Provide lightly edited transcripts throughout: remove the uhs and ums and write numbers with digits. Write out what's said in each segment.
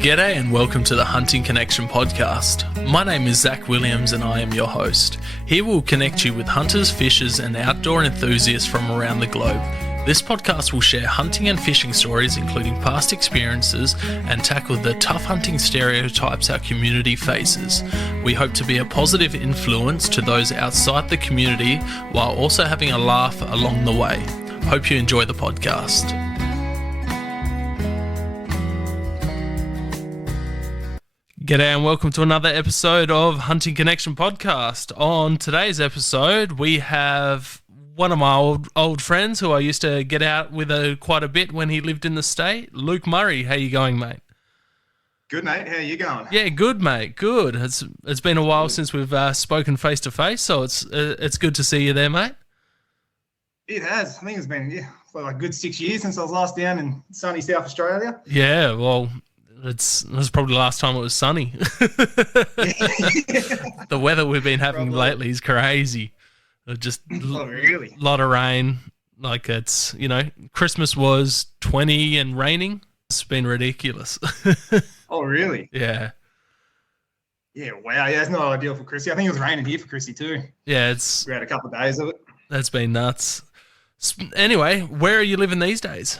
G'day and welcome to the Hunting Connection podcast. My name is Zach Williams and I am your host. Here we'll connect you with hunters, fishers and outdoor enthusiasts from around the globe. This podcast will share hunting and fishing stories including past experiences and tackle the tough hunting stereotypes our community faces. We hope to be a positive influence to those outside the community while also having a laugh along the way. Hope you enjoy the podcast. G'day and welcome to another episode of Hunting Connection podcast. On today's episode, we have one of my old friends who I used to get out with quite a bit when he lived in the state, Luke Murray. How you going, mate? Good, mate. How you going? Yeah, good, mate. Good. It's been a while since we've spoken face to face, so it's good to see you there, mate. It has. I think it's been for like a good 6 years since I was last down in sunny South Australia. Yeah, well. That's probably the last time it was sunny. The weather we've been having lately is crazy. Just really? Lot of rain. Like it's, Christmas was 20 and raining. It's been ridiculous. Oh, really? Yeah. Yeah, wow. Yeah, it's not ideal for Chrissy. I think it was raining here for Chrissy too. Yeah, we had a couple of days of it. That's been nuts. Anyway, where are you living these days?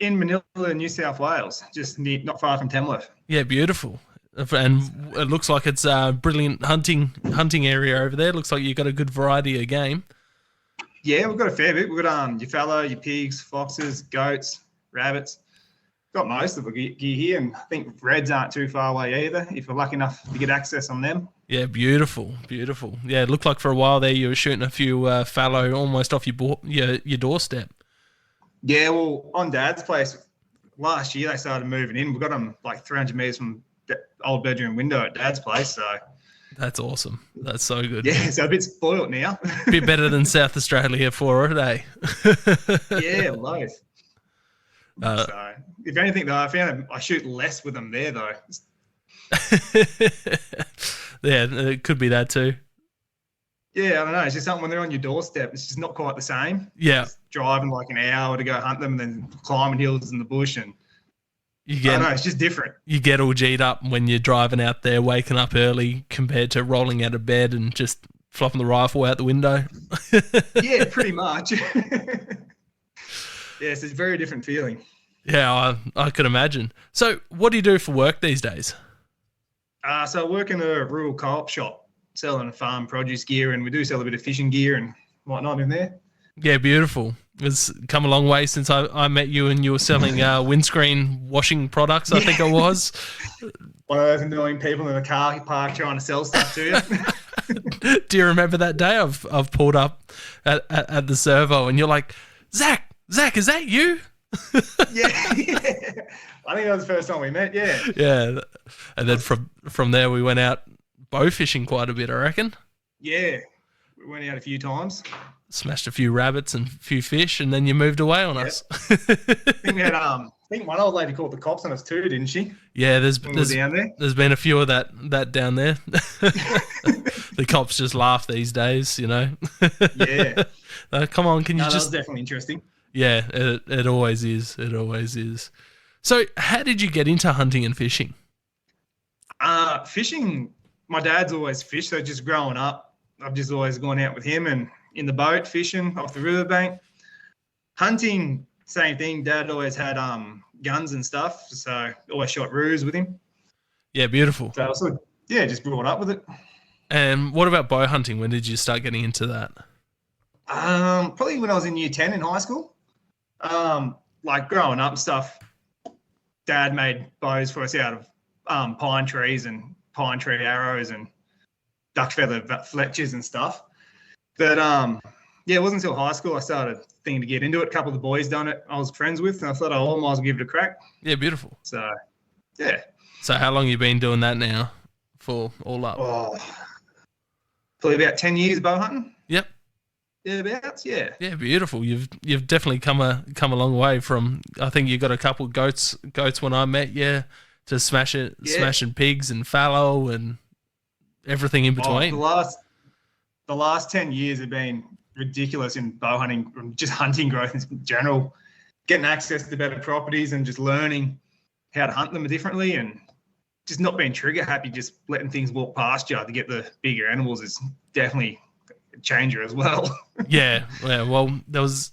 In Manila, New South Wales, just not far from Tamworth. Yeah, beautiful. And it looks like it's a brilliant hunting area over there. Looks like you've got a good variety of game. Yeah, we've got a fair bit. We've got your fallow, your pigs, foxes, goats, rabbits. Got most of the gear here, and I think reds aren't too far away either, if we're lucky enough to get access on them. Yeah, beautiful, beautiful. Yeah, it looked like for a while there you were shooting a few fallow almost off your doorstep. Yeah, well, on Dad's place, last year they started moving in. We got them like 300 metres from the old bedroom window at Dad's place. So that's awesome. That's so good. Yeah, so a bit spoiled now. Bit better than South Australia for it, eh? Yeah, loads. So, if anything, though, I found I shoot less with them there, though. Yeah, it could be that too. Yeah, I don't know. It's just something when they're on your doorstep, it's just not quite the same. Yeah. Just driving like an hour to go hunt them and then climbing hills in the bush. And I don't know, it's just different. You get all G'd up when you're driving out there, waking up early compared to rolling out of bed and just flopping the rifle out the window. Yeah, pretty much. Yes, it's a very different feeling. Yeah, I could imagine. So what do you do for work these days? So I work in a rural co-op shop, selling farm produce gear, and we do sell a bit of fishing gear and whatnot in there. Yeah, beautiful. It's come a long way since I met you and you were selling windscreen washing products, I think it was. One of those annoying people in the car park trying to sell stuff to you. Do you remember that day I've pulled up at the servo and you're like, Zach, is that you? Yeah. I think that was the first time we met, yeah. Yeah, and then from there we went out bowfishing quite a bit, I reckon. Yeah, we went out a few times. Smashed a few rabbits and a few fish, and then you moved away on us. I think we had, I think one old lady called the cops on us too, didn't she? Yeah, there's down there's been a few of that down there. The cops just laugh these days, Yeah. Come on, can you that just? was definitely interesting. Yeah, it always is. It always is. So, how did you get into hunting and fishing? Fishing. My dad's always fished, so just growing up, I've just always gone out with him and in the boat fishing off the riverbank. Hunting, same thing. Dad always had guns and stuff, so always shot roos with him. Yeah, beautiful. So I sort of, just brought up with it. And what about bow hunting? When did you start getting into that? Probably when I was in year 10 in high school. Like growing up and stuff, Dad made bows for us out of pine trees and pine tree arrows and duck feather fletchers and stuff. But it wasn't until high school I started thinking to get into it. A couple of the boys done it I was friends with, and I thought, I might as well give it a crack. Yeah, beautiful. So, yeah. So how long have you been doing that now for all up? Oh, probably about 10 years bow hunting. Yep. Thereabouts, yeah. Yeah, beautiful. You've definitely come a long way from, I think you got a couple of goats when I met you, to smashing pigs and fallow and everything in between. The last 10 years have been ridiculous in bow hunting, just hunting growth in general, getting access to better properties and just learning how to hunt them differently, and just not being trigger happy, just letting things walk past you to get the bigger animals is definitely a changer as well. Yeah. Well, there's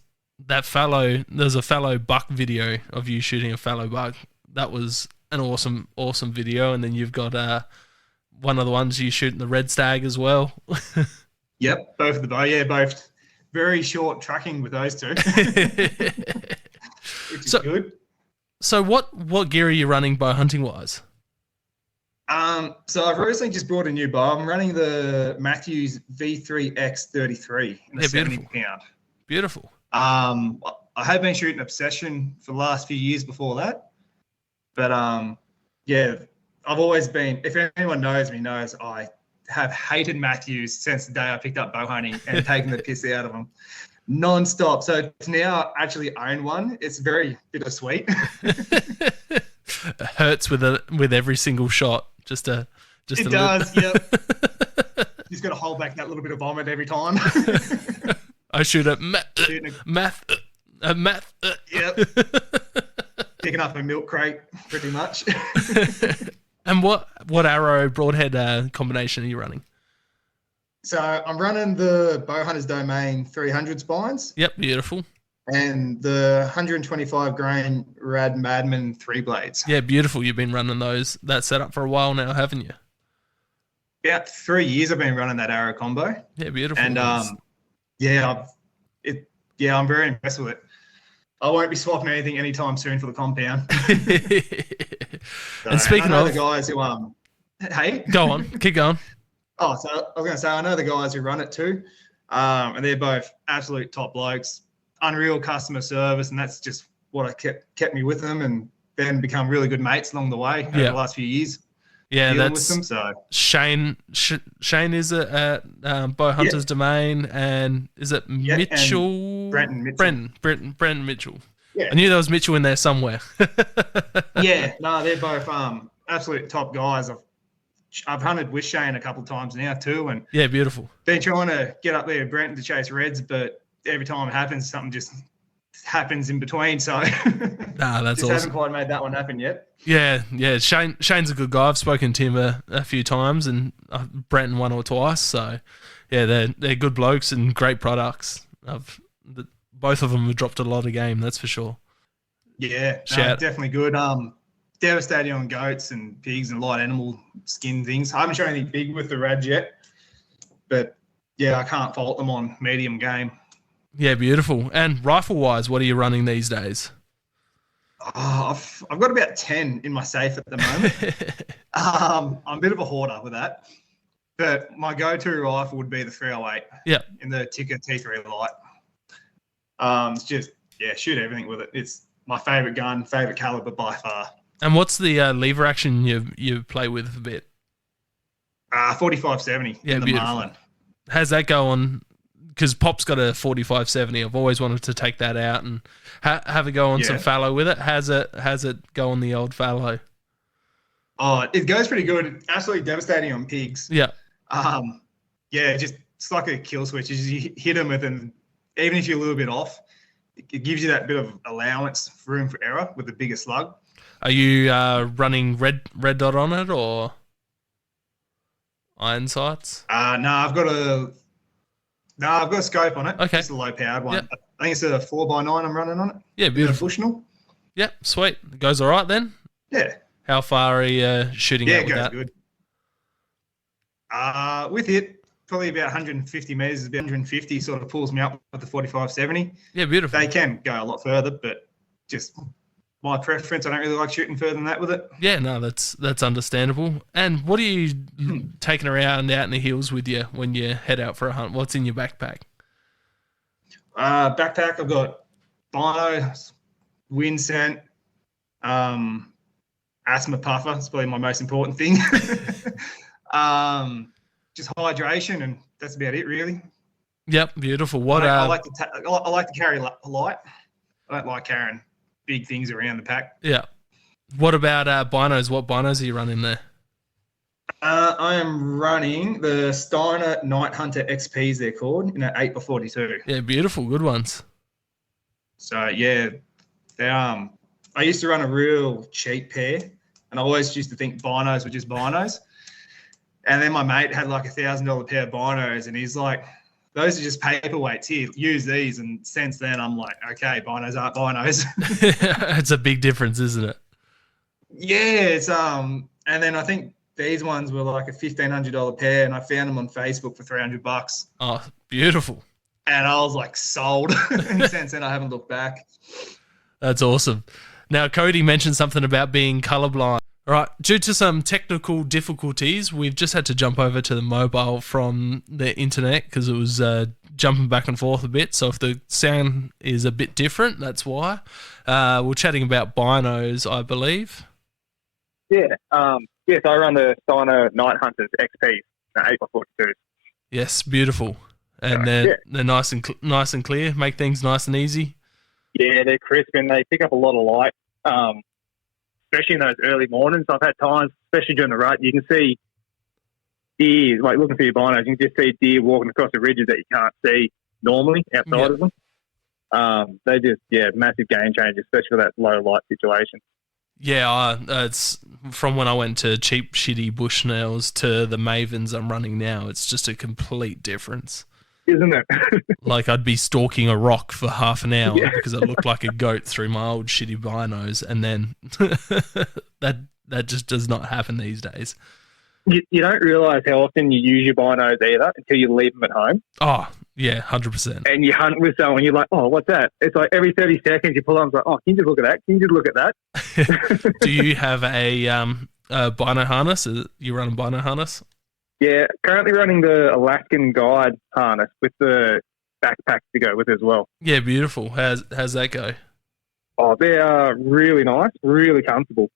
a fallow buck video of you shooting a fallow buck. That was an awesome video. And then you've got one of the ones you shoot in the red stag as well. Yep, both of the bow. Yeah, both very short tracking with those two, which is good. So what gear are you running bow hunting wise? So I've recently just brought a new bow. I'm running the Matthews V3X33 in a 70 pound. Beautiful. I have been shooting Obsession for the last few years before that, but yeah, I've always been. If anyone knows me, knows I have hated Matthews since the day I picked up bow hunting and taken the piss out of them non-stop. So to now actually own one, it's very bittersweet. It hurts with every single shot. It does. Yep. Just got to hold back that little bit of vomit every time. I shoot at math. Yep. Picking up a milk crate, pretty much. And what arrow broadhead combination are you running? So I'm running the Bowhunters Domain 300 spines. Yep, beautiful. And the 125 grain Rad Madman 3 blades. Yeah, beautiful. You've been running that setup for a while now, haven't you? About 3 years I've been running that arrow combo. Yeah, beautiful. And I'm very impressed with it. I won't be swapping anything anytime soon for the compound. And speaking of the guys who hey, go on, keep going. Oh, so I was going to say I know the guys who run it too, and they're both absolute top blokes. Unreal customer service, and that's just what kept me with them, and then become really good mates along the way over the last few years. Yeah, dealing with them. So Shane is at Bowhunters Domain, and is it Mitchell? Brenton Mitchell. Brenton Mitchell. Yeah. I knew there was Mitchell in there somewhere. Yeah, no, they're both absolute top guys. I've hunted with Shane a couple of times now too, and yeah, beautiful. Been trying to get up there with Brenton to chase reds, but every time it happens, something just happens in between. So that's awesome. Haven't quite made that one happen yet. Yeah. Shane's a good guy. I've spoken to him a few times, and Brenton one or twice. So yeah, they're good blokes and great products. Both of them have dropped a lot of game, that's for sure. Yeah, definitely good. Devastating on goats and pigs and light animal skin things. I haven't shown anything big with the rads yet, but yeah, I can't fault them on medium game. Yeah, beautiful. And rifle-wise, what are you running these days? I've got about 10 in my safe at the moment. I'm a bit of a hoarder with that, but my go-to rifle would be the 308. Yeah, in the Tikka T3 Light. It's just shoot everything with it. It's my favorite gun, favorite caliber by far. And what's the lever action you play with a bit? 4570 in the beautiful. Marlin. How's that go on? Because Pop's got a 4570. I've always wanted to take that out and have a go on some fallow with it. How's it go on the old fallow? Oh, it goes pretty good. Absolutely devastating on pigs. Yeah. It's like a kill switch. You hit them with, and even if you're a little bit off, it gives you that bit of allowance, room for error with the bigger slug. Are you running red dot on it or iron sights? No, I've got a scope on it. Okay. It's a low powered one. Yep. I think it's a 4x9 I'm running on it. Yeah, beautiful. Bushnell. Yep, sweet. It goes all right then? Yeah. How far are you shooting out with that? Yeah, it goes good. With it, probably about 150 metres, about 150 sort of pulls me up with the 4570. Yeah, beautiful. They can go a lot further, but just my preference. I don't really like shooting further than that with it. Yeah, no, that's understandable. And what are you taking around out in the hills with you when you head out for a hunt? What's in your backpack? Backpack, I've got binos, wind scent, asthma puffer. It's probably my most important thing. Just hydration, and that's about it, really. Yep, beautiful. What I like to carry light. I don't like carrying big things around the pack. Yeah. What about binos? What binos are you running there? I am running the Steiner Night Hunter XPs, they're called, in an 8x42. Yeah, beautiful. Good ones. So, yeah, they I I used to run a real cheap pair, and I always used to think binos were just binos. And then my mate had like $1,000 pair of binos, and he's like, those are just paperweights. Here, use these. And since then, I'm like, okay, binos aren't binos. It's a big difference, isn't it? Yeah, it's and then I think these ones were like a $1,500 pair, and I found them on Facebook for $300. Oh, beautiful. And I was like, sold. And since then, I haven't looked back. That's awesome. Now, Cody mentioned something about being colorblind. All right, due to some technical difficulties, we've just had to jump over to the mobile from the internet because it was jumping back and forth a bit. So if the sound is a bit different, that's why. We're chatting about binos, I believe. Yeah. Yes, I run the Sino Night Hunters XP, 8x42. Yes, beautiful. And they're nice and clear, make things nice and easy. Yeah, they're crisp and they pick up a lot of light, especially in those early mornings. I've had times, especially during the rut, you can see deer, like looking for your binos, you can just see deer walking across the ridges that you can't see normally outside of them. They just, massive game changer, especially for that low light situation. Yeah, it's from when I went to cheap, shitty Bushnells to the Mavens I'm running now. It's just a complete difference. Isn't it? Like I'd be stalking a rock for half an hour because it looked like a goat through my old shitty binos, and then that just does not happen these days. You don't realise how often you use your binos either until you leave them at home. Oh, yeah, 100%. And you hunt with someone, you're like, oh, what's that? It's like every 30 seconds you pull on, it's like, oh, can you just look at that? Can you just look at that? Do you have a bino harness? You run a bino harness? Yeah, currently running the Alaskan Guide harness with the backpack to go with as well. Yeah, beautiful. How's that go? Oh, they are really nice, really comfortable.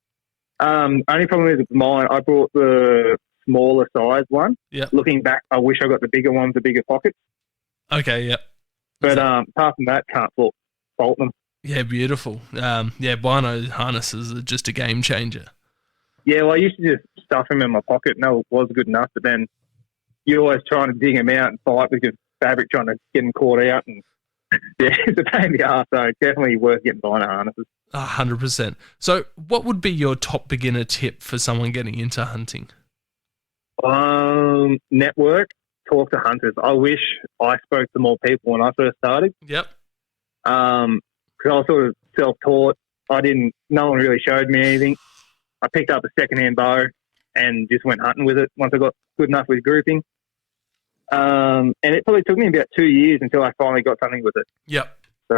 Only problem is with mine, I bought the smaller size one. Yeah. Looking back, I wish I got the bigger ones, the bigger pockets. Okay, yep. But apart from that, can't fault them. Yeah, beautiful. Bino harnesses are just a game changer. Yeah, well, I used to just stuff them in my pocket, and that was good enough. But then you're always trying to dig them out and fight with your fabric, trying to get them caught out. And yeah, it's a pain in the arse, so definitely worth getting bino harnesses. 100%. So what would be your top beginner tip for someone getting into hunting? Network, talk to hunters. I wish I spoke to more people when I first started. Yep. Because I was sort of self-taught. No one really showed me anything. I picked up a second-hand bow and just went hunting with it once I got good enough with grouping. And it probably took me about 2 years until I finally got something with it. Yep. So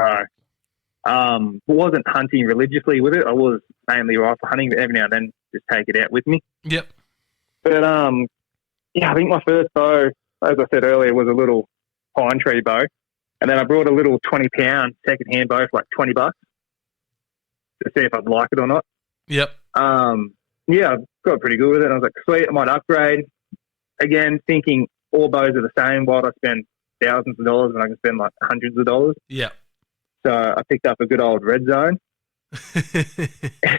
wasn't hunting religiously with it. I was mainly rifle hunting, but every now and then just take it out with me. Yep. But I think my first bow, as I said earlier, was a little pine tree bow. And then I brought a little 20-pound second-hand bow for like $20 to see if I'd like it or not. Yep. I got pretty good with it. I was like, sweet, I might upgrade. Again, thinking all bows are the same. Why would I spend thousands of dollars when I can spend like hundreds of dollars? Yeah. So I picked up a good old Red Zone,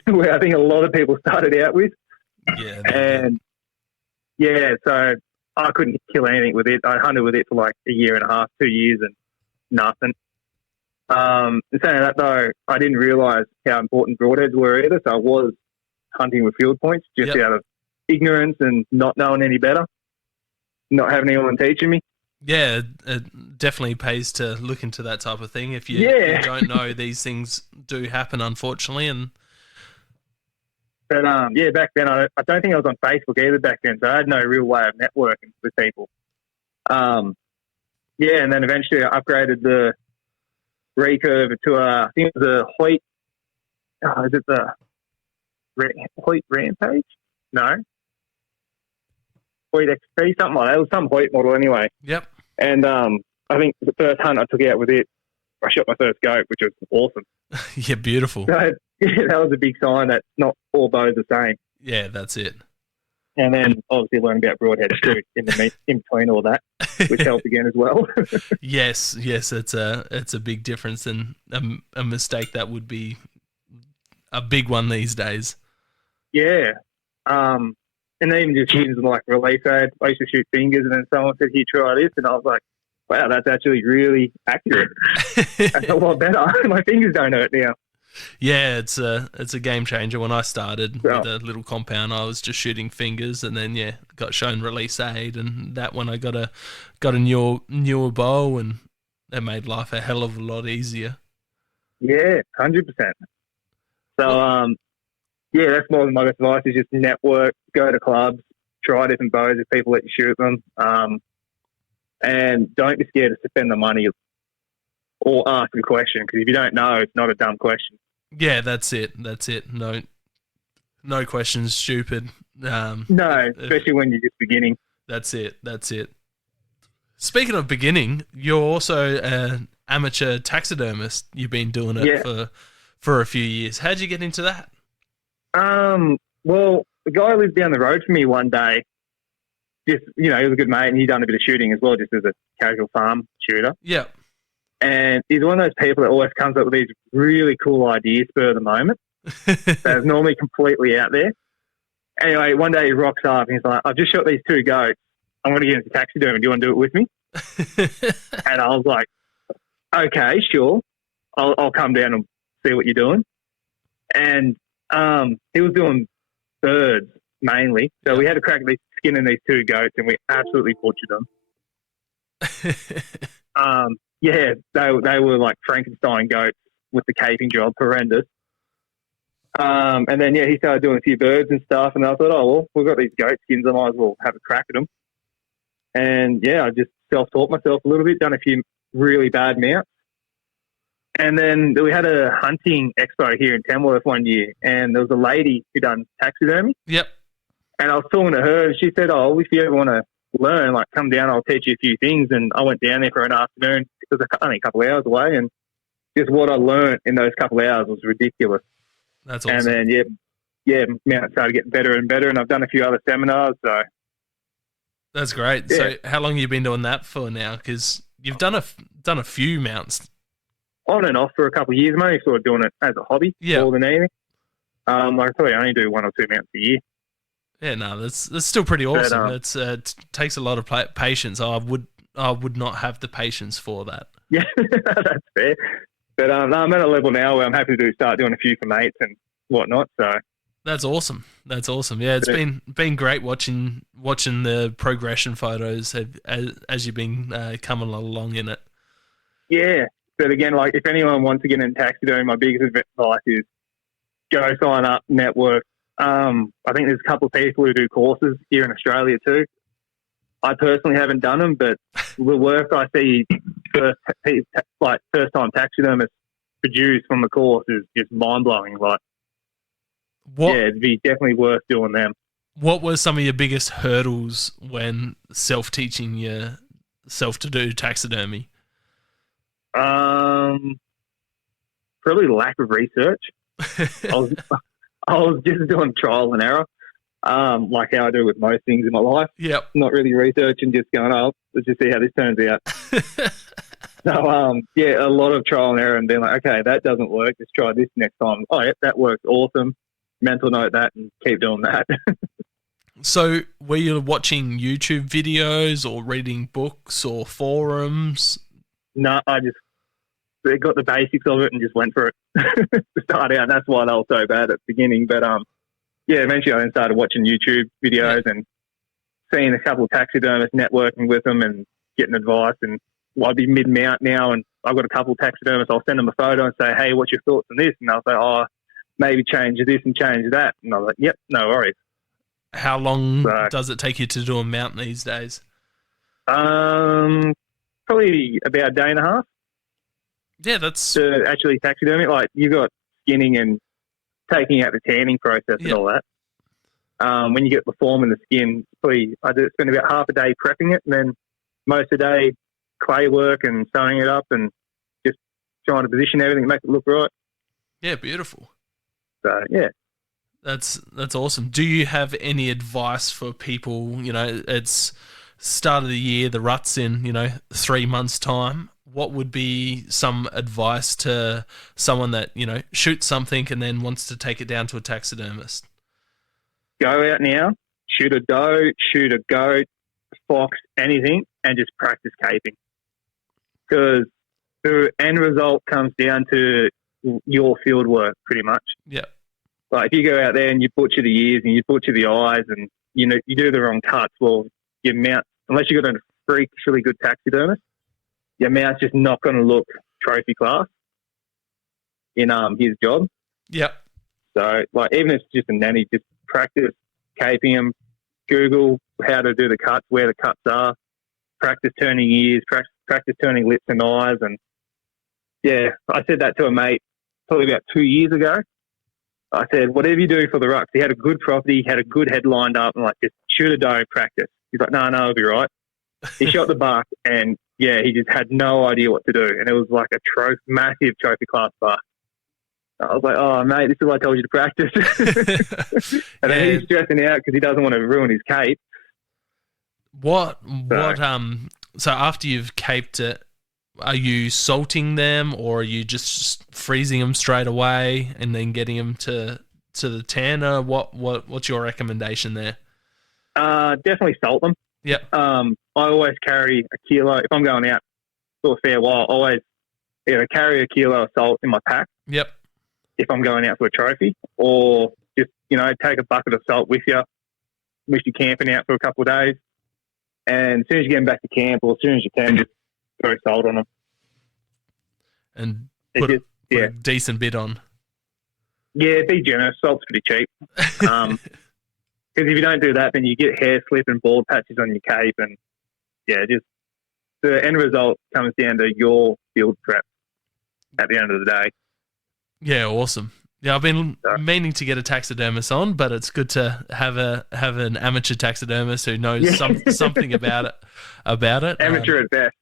where I think a lot of people started out with. Yeah. And so I couldn't kill anything with it. I hunted with it for like a year and a half, 2 years, and nothing. Saying that though, I didn't realise how important broadheads were either. So I was hunting with field points just out of ignorance and not knowing any better, not having anyone teaching me. Yeah, it definitely pays to look into that type of thing. If you don't know, these things do happen, unfortunately. But back then I don't think I was on Facebook either back then, so I had no real way of networking with people. And then eventually I upgraded the recurve to I think it was a Hoyt. Is it the Hoyt Rampage? No. Hoyt XP, something like that. It was some Hoyt model anyway. Yep. And I think the first hunt I took out with it, I shot my first goat, which was awesome. Yeah, beautiful. So that was a big sign that not all bows are the same. Yeah, that's it. And then obviously learn about broadheads too in between all that, which helped again as well. Yes, it's a big difference, and a mistake that would be a big one these days. Yeah. And even just using like release aid, I used to shoot fingers, and then someone said, "Here, try this," and I was like, "Wow, that's actually really accurate. That's a lot better. My fingers don't hurt now." Yeah, it's a game changer. When I started Yeah. with a little compound, I was just shooting fingers, and then got shown release aid, and that when I got a newer bow, and it made life a hell of a lot easier. Yeah, 100%. So, yeah, that's my advice is just network, go to clubs, try different bows if people let you shoot them, and don't be scared to spend the money or ask a question, because if you don't know, it's not a dumb question. Yeah, that's it. No questions stupid. No, especially when you're just beginning. That's it. Speaking of beginning, you're also an amateur taxidermist. You've been doing it for a few years. How'd you get into that? Well, the guy who lived down the road from me one day, just, he was a good mate, and he'd done a bit of shooting as well, just as a casual farm shooter. Yeah. And he's one of those people that always comes up with these really cool ideas for the moment. That's normally completely out there. Anyway, one day he rocks up and he's like, I've just shot these 2 goats. I want to get into taxidermy. Do you want to do it with me? And I was like, okay, sure. I'll come down and see what you're doing. And he was doing birds mainly. So we had to crack the skin in these 2 goats, and we absolutely butchered them. Yeah, they were like Frankenstein goats with the caping job, horrendous. And then, he started doing a few birds and stuff, and I thought, oh, well, we've got these goat skins, I might as well have a crack at them. And, I just self-taught myself a little bit, done a few really bad mounts. And then we had a hunting expo here in Tamworth one year, and there was a lady who done taxidermy. Yep. And I was talking to her, and she said, oh, if you ever want to learn, like, come down, I'll teach you a few things. And I went down there for an afternoon. It was only a couple of hours away, and just what I learned in those couple of hours was ridiculous. That's awesome. And then, mounts started getting better and better, and I've done a few other seminars, so. That's great. Yeah. So how long have you been doing that for now? Because you've done a few mounts. On and off for a couple of years. I'm only sort of doing it as a hobby more than anything. I probably only do 1 or 2 mounts a year. Yeah, no, that's still pretty awesome. It takes a lot of patience. I would not have the patience for that. Yeah, that's fair. But I'm at a level now where I'm happy to start doing a few for mates and whatnot. So that's awesome. Yeah, it's been great watching the progression photos as you've been coming along in it. Yeah, but again, like if anyone wants to get into taxidermy, my biggest advice is go sign up, network. I think there's a couple of people who do courses here in Australia too. I personally haven't done them, but the work I see first-time taxidermists produce from the course is just mind-blowing. Like, it'd be definitely worth doing them. What were some of your biggest hurdles when self-teaching yourself to do taxidermy? Probably lack of research. I was just doing trial and error, like how I do with most things in my life. Yep. Not really researching, just going, let's just see how this turns out. So, a lot of trial and error and being like, okay, that doesn't work. Let's try this next time. Oh, yeah, that works. Awesome. Mental note that and keep doing that. So were you watching YouTube videos or reading books or forums? No, I just got the basics of it and just went for it to start out. That's why they were so bad at the beginning. But, eventually I then started watching YouTube videos and seeing a couple of taxidermists, networking with them and getting advice. And I'd be mid-mount now, and I've got a couple of taxidermists. I'll send them a photo and say, hey, what's your thoughts on this? And they'll say, maybe change this and change that. And I was like, yep, no worries. How long does it take you to do a mount these days? Probably about a day and a half. Yeah, that's... To actually taxidermy. Like, you've got skinning and taking out the tanning process and all that. When you get the form in the skin, I spend about half a day prepping it, and then most of the day clay work and sewing it up and just trying to position everything, make it look right. Yeah, beautiful. So, yeah. That's awesome. Do you have any advice for people? It's start of the year, the rut's in, 3 months' time. What would be some advice to someone that, shoots something and then wants to take it down to a taxidermist? Go out now, shoot a doe, shoot a goat, fox, anything, and just practice caping. Because the end result comes down to your field work pretty much. Yeah. Like if you go out there and you butcher the ears and you butcher the eyes and you do the wrong cuts, well, your mount, unless you've got a freakishly good taxidermist, your mount's just not going to look trophy class in his job. Yeah. So like even if it's just a nanny, just practice caping them, Google how to do the cuts, where the cuts are, practice turning ears, practice turning lips and eyes. And yeah, I said that to a mate probably about 2 years ago. I said, whatever you do for the rucks, he had a good property, he had a good head lined up, and like, just shoot a doe, practice. He's like, no, it'll be right. He shot the buck, and yeah, he just had no idea what to do. And it was like a massive trophy class buck. I was like, oh, mate, this is what I told you to practice. And then he's stressing out because he doesn't want to ruin his cape. So after you've caped it, are you salting them or are you just freezing them straight away and then getting them to the tanner? What's your recommendation there? Definitely salt them. Yep. I always carry a kilo. If I'm going out for a fair while, I always either carry a kilo of salt in my pack. Yep. If I'm going out for a trophy, or just, take a bucket of salt with you, if you're camping out for a couple of days. And as soon as you get them back to camp, or as soon as you can, just throw salt on them. And put a decent bit on. Yeah, be generous. Salt's pretty cheap. Because if you don't do that, then you get hair slip and bald patches on your cape. And yeah, just the end result comes down to your field prep at the end of the day. Yeah, awesome. Yeah, I've been meaning to get a taxidermist on, but it's good to have an amateur taxidermist who knows something about it. Amateur at best.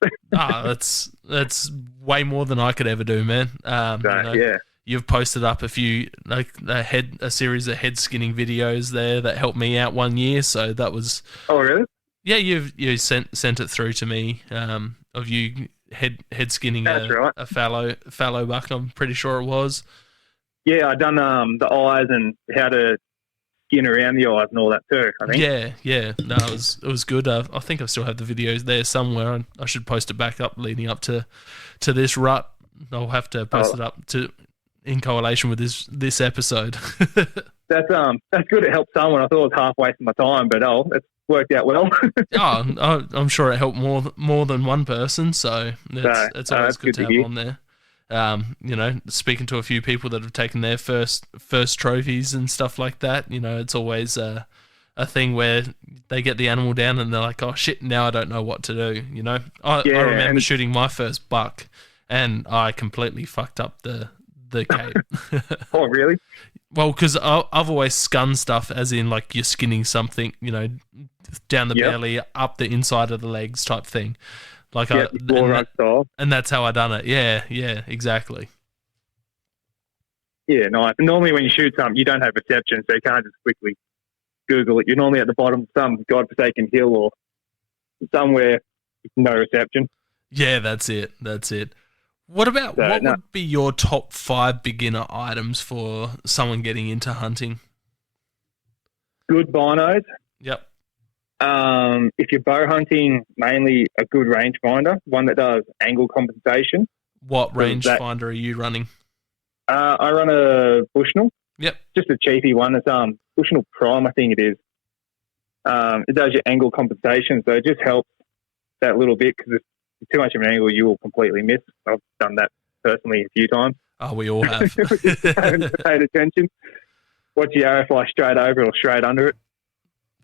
That's way more than I could ever do, man. You've posted up a series of head skinning videos there that helped me out 1 year. So that was. Oh really? Yeah, you sent it through to me of you head skinning a fallow buck. I'm pretty sure it was. Yeah, I done the eyes and how to skin around the eyes and all that too, I think. Yeah. No, it was good. I think I still have the videos there somewhere. I should post it back up leading up to this rut. I'll have to post it up in correlation with this episode. That's good. It helped someone. I thought it was half wasting my time, but it's worked out well. I'm sure it helped more than one person. So it's always good to have on there. Speaking to a few people that have taken their first trophies and stuff like that, it's always a thing where they get the animal down and they're like, oh shit, now I don't know what to do. I remember shooting my first buck and I completely fucked up the cape. Oh really? Well, because I've always skunned stuff as in like you're skinning something, down the belly, up the inside of the legs type thing. Like and that's how I done it. Yeah, exactly. Yeah, nice. And normally when you shoot something, you don't have reception, so you can't just quickly Google it. You're normally at the bottom of some godforsaken hill or somewhere with no reception. Yeah, that's it. What would be your top 5 beginner items for someone getting into hunting? Good binos. Yep. If you're bow hunting, mainly a good rangefinder, one that does angle compensation. What rangefinder are you running? I run a Bushnell. Yep. Just a cheapy one. It's Bushnell Prime, I think it is. It does your angle compensation, so it just helps that little bit because if it's too much of an angle, you will completely miss. I've done that personally a few times. Oh, we all have. Haven't paid attention. Watch the arrow fly straight over it or straight under it.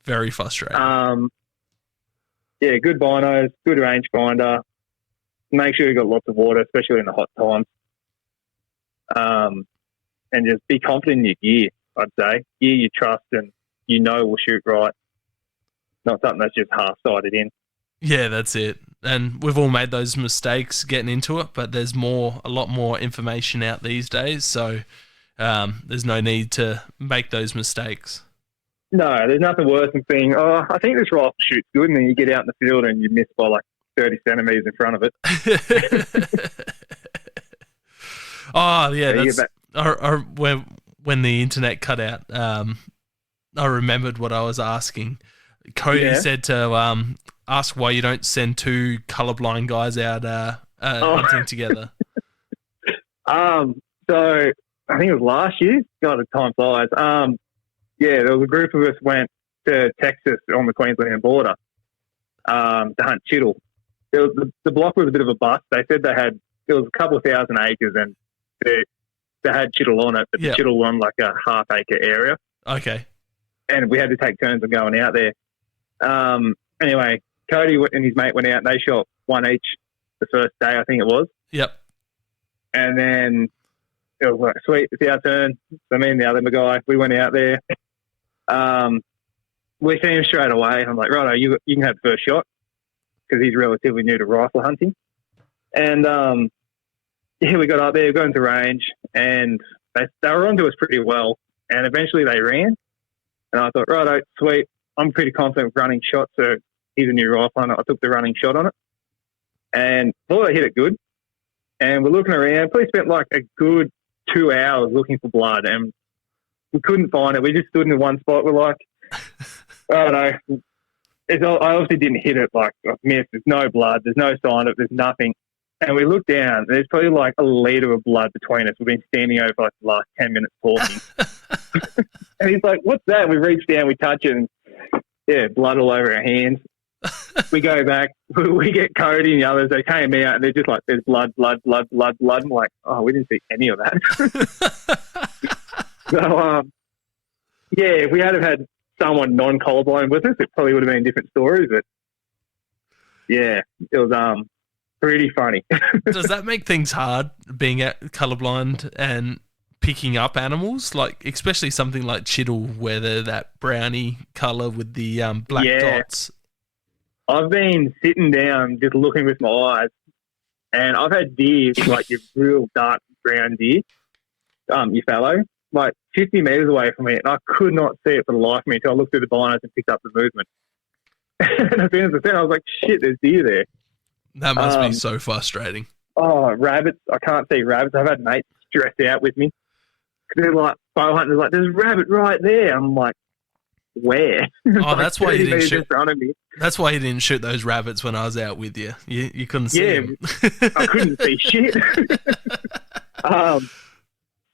Very frustrating. Yeah, good binos, good rangefinder. Make sure you've got lots of water, especially in the hot times. And just be confident in your gear, I'd say. Gear you trust and will shoot right. Not something that's just half-sighted in. Yeah, that's it. And we've all made those mistakes getting into it, but there's a lot more information out these days, so there's no need to make those mistakes. No, there's nothing worse than saying, oh, I think this rifle shoots good, and then you get out in the field and you miss by like 30 centimetres in front of it. Oh, yeah. When the internet cut out, I remembered what I was asking. Cody said to ask why you don't send 2 colourblind guys out hunting together. So So I think it was last year. God, the time flies. Yeah, there was a group of us went to Texas on the Queensland border to hunt chital. The block was a bit of a bust. They said it was a couple of thousand acres and they had chital on it, but the chital were on like a half-acre area. Okay. And we had to take turns on going out there. Anyway, Cody and his mate went out and they shot one each the first day, I think it was. Yep. And then it was like, sweet, it's our turn. So me and the other guy, we went out there. We seen him straight away. I'm like, righto, you can have the first shot because he's relatively new to rifle hunting. And we got up there, got into range, and they were onto us pretty well. And eventually they ran. And I thought, righto, sweet. I'm pretty confident with running shots, so he's a new rifle hunter. I took the running shot on it. And thought I hit it good. And we're looking around. Probably spent like a good 2 hours looking for blood, and we couldn't find it. We just stood in one spot. We're like, I don't know. I obviously didn't hit it. Like, I missed. There's no blood. There's no sign of it. There's nothing. And we looked down. And there's probably like a litre of blood between us. We've been standing over for like the last 10 minutes talking. And he's like, what's that? We reach down, we touch it, and yeah, blood all over our hands. We go back. We get Cody and the others. They came out, and they're just like, there's blood, blood, blood, blood, blood. I'm like, oh, we didn't see any of that. So, yeah, if we had have had someone non-colorblind with us, it probably would have been a different story. But yeah, it was pretty funny. Does that make things hard, being colorblind and picking up animals, like especially something like chital, where they're that browny color with the black dots? I've been sitting down just looking with my eyes, and I've had deer, like your real dark brown deer, your fallow, like 50 metres away from me, and I could not see it for the life of me until I looked through the binos and picked up the movement. And as soon as I said, I was like, shit, there's deer there. That must be so frustrating. Oh, rabbits. I can't see rabbits. I've had mates stressed out with me. They're like, bow hunters, like, there's a rabbit right there. I'm like, where? Oh, like that's why you didn't shoot. In front of me. That's why you didn't shoot those rabbits when I was out with you. You couldn't see them. I couldn't see shit.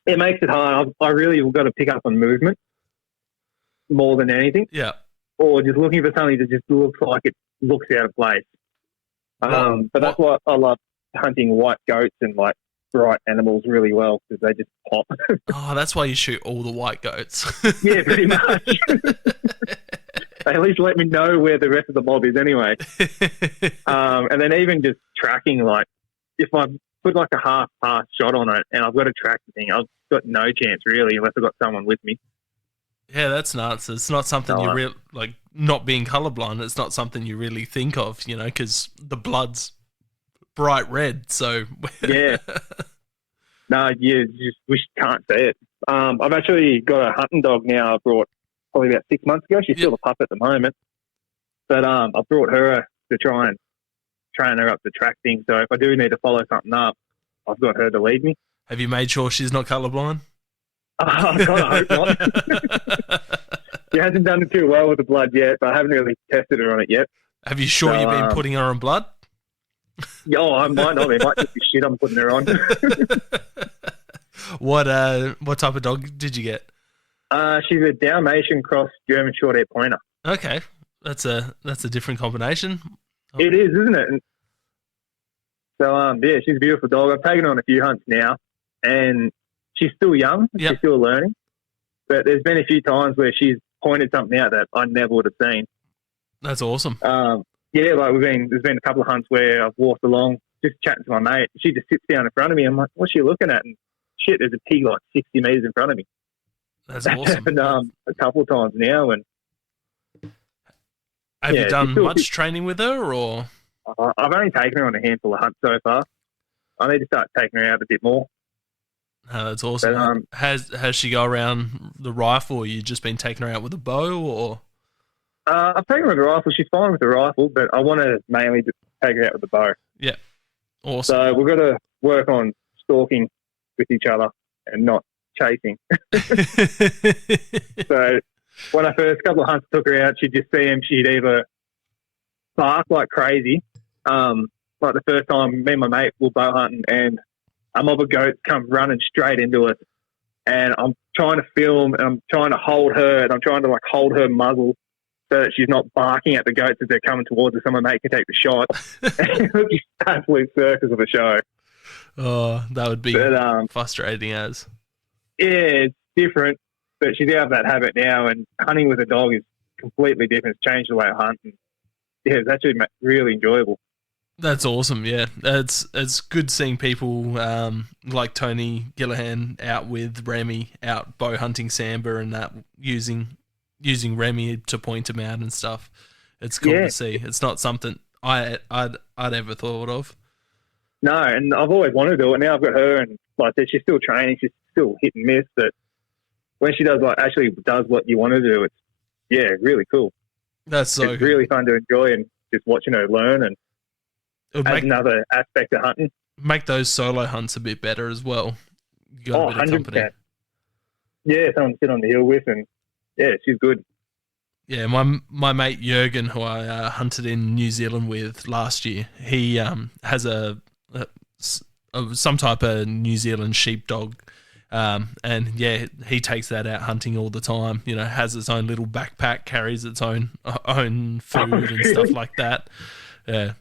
It makes it hard. I really got to pick up on movement more than anything. Yeah. Or just looking for something that just looks like it looks out of place. But that's why I love hunting white goats and like bright animals really well, because they just pop. Oh, that's why you shoot all the white goats. Yeah, pretty much. They at least let me know where the rest of the mob is anyway. And then even just tracking, like if I put like a half-pass shot on it and I've got to track the thing, I've got no chance really unless I've got someone with me. Yeah, that's nuts. It's not something you really, like, not being colorblind, it's not something you really think of, because the blood's bright red, so... Yeah. No, you can't see it. I've actually got a hunting dog now I brought probably about 6 months ago. She's still a pup at the moment. But I brought her to try and train her up to track things, so if I do need to follow something up, I've got her to lead me. Have you made sure she's not colorblind? Oh, God, I hope not. She hasn't done it too well with the blood yet, but I haven't really tested her on it yet. Have you sure you've been putting her on blood? Oh, I might not. It might just be shit I'm putting her on. What type of dog did you get? She's a Dalmatian cross German short-hair pointer. Okay, that's a different combination. It is, isn't it? So yeah, she's a beautiful dog. I've taken her on a few hunts now, and she's still young. Yep. She's still learning. But there's been a few times where she's pointed something out that I never would have seen. That's awesome. Yeah, like there's been a couple of hunts where I've walked along, just chatting to my mate. She just sits down in front of me. I'm like, what's she looking at? And shit, there's a pig like 60 metres in front of me. That's awesome. And a couple of times now. And have you done much training with her, or? I've only taken her on a handful of hunts so far. I need to start taking her out a bit more. Oh, that's awesome. But, has she go around the rifle, or you just been taking her out with a bow, or? I've taken her with a rifle. She's fine with the rifle, but I want to mainly just take her out with the bow. Yeah. Awesome. So we've got to work on stalking with each other and not chasing. So when I first couple of hunts took her out, she'd just see him. She'd either bark like crazy. Like the first time me and my mate were bow hunting, and a mob of goats come running straight into us, and I'm trying to film, and I'm trying to hold her, and I'm trying to like hold her muzzle so that she's not barking at the goats as they're coming towards us, so my mate can take the shot. It was just absolute circus of a show. Oh, that would be frustrating as. Yeah, it's different, but she's out of that habit now, and hunting with a dog is completely different. It's changed the way I hunt. And yeah, it's actually really enjoyable. That's awesome. Yeah, it's good seeing people like Tony Gillihan out with Remy out bow hunting sambar and that using Remy to point them out and stuff. It's cool to see. It's not something I'd ever thought of. No, and I've always wanted to do it. Now I've got her, and like I said, she's still training. She's still hit and miss, but when she does actually does what you want to do, it's really cool. That's so it's really fun to enjoy, and just watching her learn, and adds another aspect of hunting. Make those solo hunts a bit better as well. You got a bit of company. 100%. Yeah, someone to sit on the hill with, and yeah, she's good. Yeah, my mate Jurgen, who I hunted in New Zealand with last year, he has some type of New Zealand sheepdog, and yeah, he takes that out hunting all the time. You know, has its own little backpack, carries its own food and stuff like that. Yeah,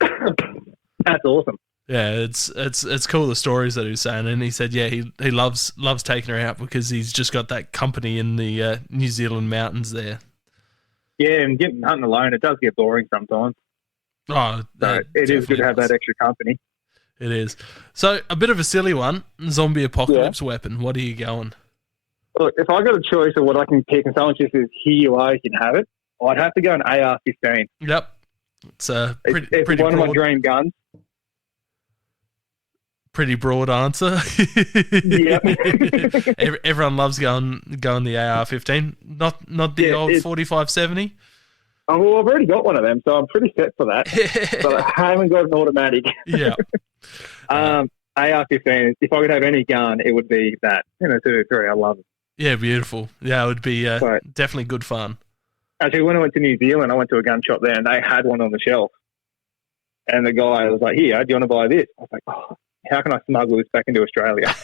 that's awesome. Yeah, it's cool the stories that he was saying, and he said he loves taking her out because he's just got that company in the New Zealand mountains there. Yeah, and getting hunting alone, it does get boring sometimes. Oh, so it is good to have that extra company. It is. So a bit of a silly one, zombie apocalypse weapon. What are you going? Look, if I got a choice of what I can pick, and someone just says, "Here you are, you can have it," I'd have to go an AR-15. Yep, it's pretty one broad. Of my dream guns. Pretty broad answer. Yep. Everyone loves going the AR-15, not the old 45-70. Oh, well, I've already got one of them, so I'm pretty set for that. But I haven't got an automatic. Yeah. AR-15. If I could have any gun, it would be that. 223. I love it. Yeah, beautiful. Yeah, it would be definitely good fun. Actually, when I went to New Zealand, I went to a gun shop there, and they had one on the shelf. And the guy was like, "Here, do you want to buy this?" I was like, "Oh, how can I smuggle this back into Australia?"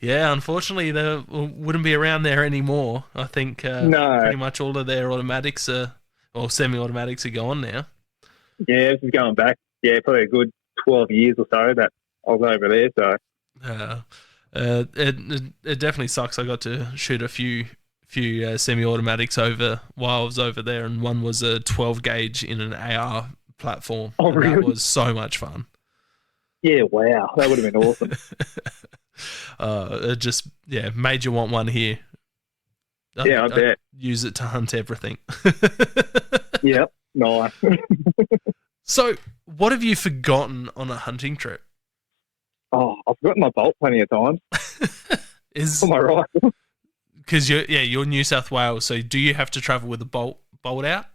Yeah, unfortunately, they wouldn't be around there anymore. I think pretty much all of their automatics or semi-automatics are gone now. Yeah, this is going back. Yeah, probably a good 12 years or so that I was over there. So it definitely sucks. I got to shoot a few semi-automatics over while I was over there, and one was a 12 gauge in an AR platform. Oh, really? That was so much fun. Yeah, wow, that would have been awesome. It just made you want one here. I bet. Use it to hunt everything. Yep, nice. So, what have you forgotten on a hunting trip? Oh, I've forgotten my bolt plenty of times. On my rifle. Because you're New South Wales, so do you have to travel with a bolt out?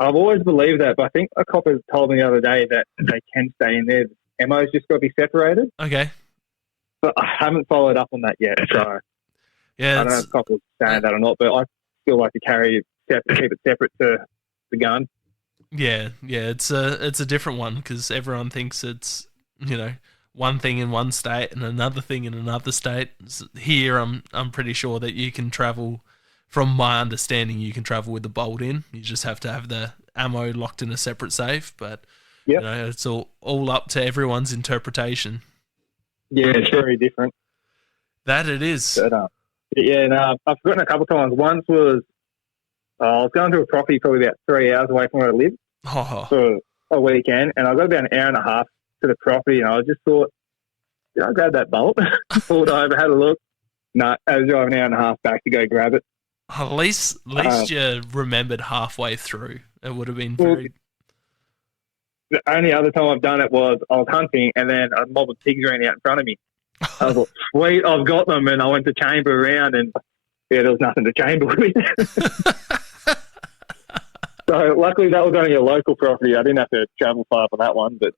I've always believed that, but I think a copper told me the other day that they can stay in there. Ammo's just got to be separated. Okay. But I haven't followed up on that yet, so yeah, I don't know if coppers saying that or not, but I still like to carry it separate, keep it separate to the gun. Yeah, it's a different one because everyone thinks it's one thing in one state and another thing in another state. Here, I'm pretty sure that you can travel. From my understanding, you can travel with the bolt in. You just have to have the ammo locked in a separate safe. But it's all up to everyone's interpretation. Yeah, it's very different. That it is. But, I've forgotten a couple of times. Once was I was going to a property probably about 3 hours away from where I live for a weekend, and I got about an hour and a half to the property, and I just thought, did I grab that bolt? Pulled over, had a look. No, I was driving an hour and a half back to go grab it. At least you remembered halfway through. It would have been very... The only other time I've done it was I was hunting, and then a mob of pigs ran out in front of me. I was like, sweet, I've got them, and I went to chamber around, and there was nothing to chamber with. So luckily that was only a local property. I didn't have to travel far for that one, but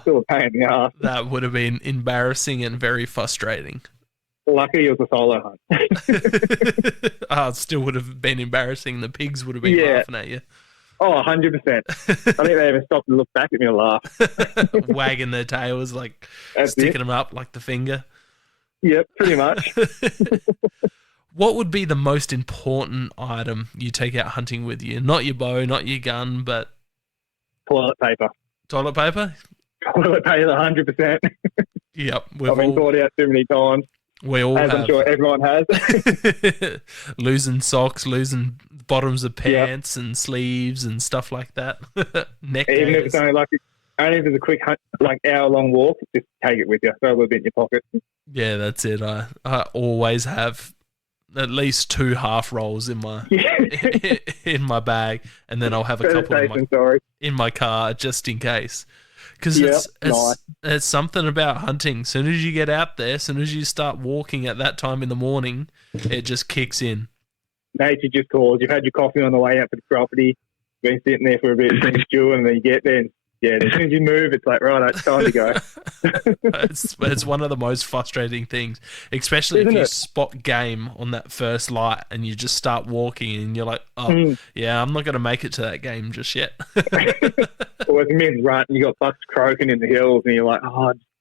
still a pain in the ass. That would have been embarrassing and very frustrating. Luckily it was a solo hunt. It still would have been embarrassing. The pigs would have been laughing at you. Oh, 100%. I think they even stopped to look back at me and laugh. Wagging their tails, like That's sticking it. them up like the finger. Yep, pretty much. What would be the most important item you take out hunting with you? Not your bow, not your gun, but Toilet paper. toilet paper? Toilet paper, 100%. Yep. I've been caught out too many times, We all as have. I'm sure everyone has. Losing socks, losing bottoms of pants and sleeves and stuff like that. Neck Even if gaiters. it's only if it's a quick hunt, like hour-long walk, just take it with you. Throw a little bit in your pocket. Yeah, that's it. I always have at least 2 half rolls in my in my bag, and then I'll have a couple in my car just in case. Because it's something about hunting. As soon as you get out there, as soon as you start walking at that time in the morning, it just kicks in. Nature just calls. You've had your coffee on the way out for the property, been sitting there for a bit, finished chewing, and then you get there and as soon as you move, it's like, right, it's time to go. It's one of the most frustrating things, especially if you spot game on that first light and you just start walking and you're like, yeah, I'm not going to make it to that game just yet. Or it's mid-rut and you got bucks croaking in the hills and you're like,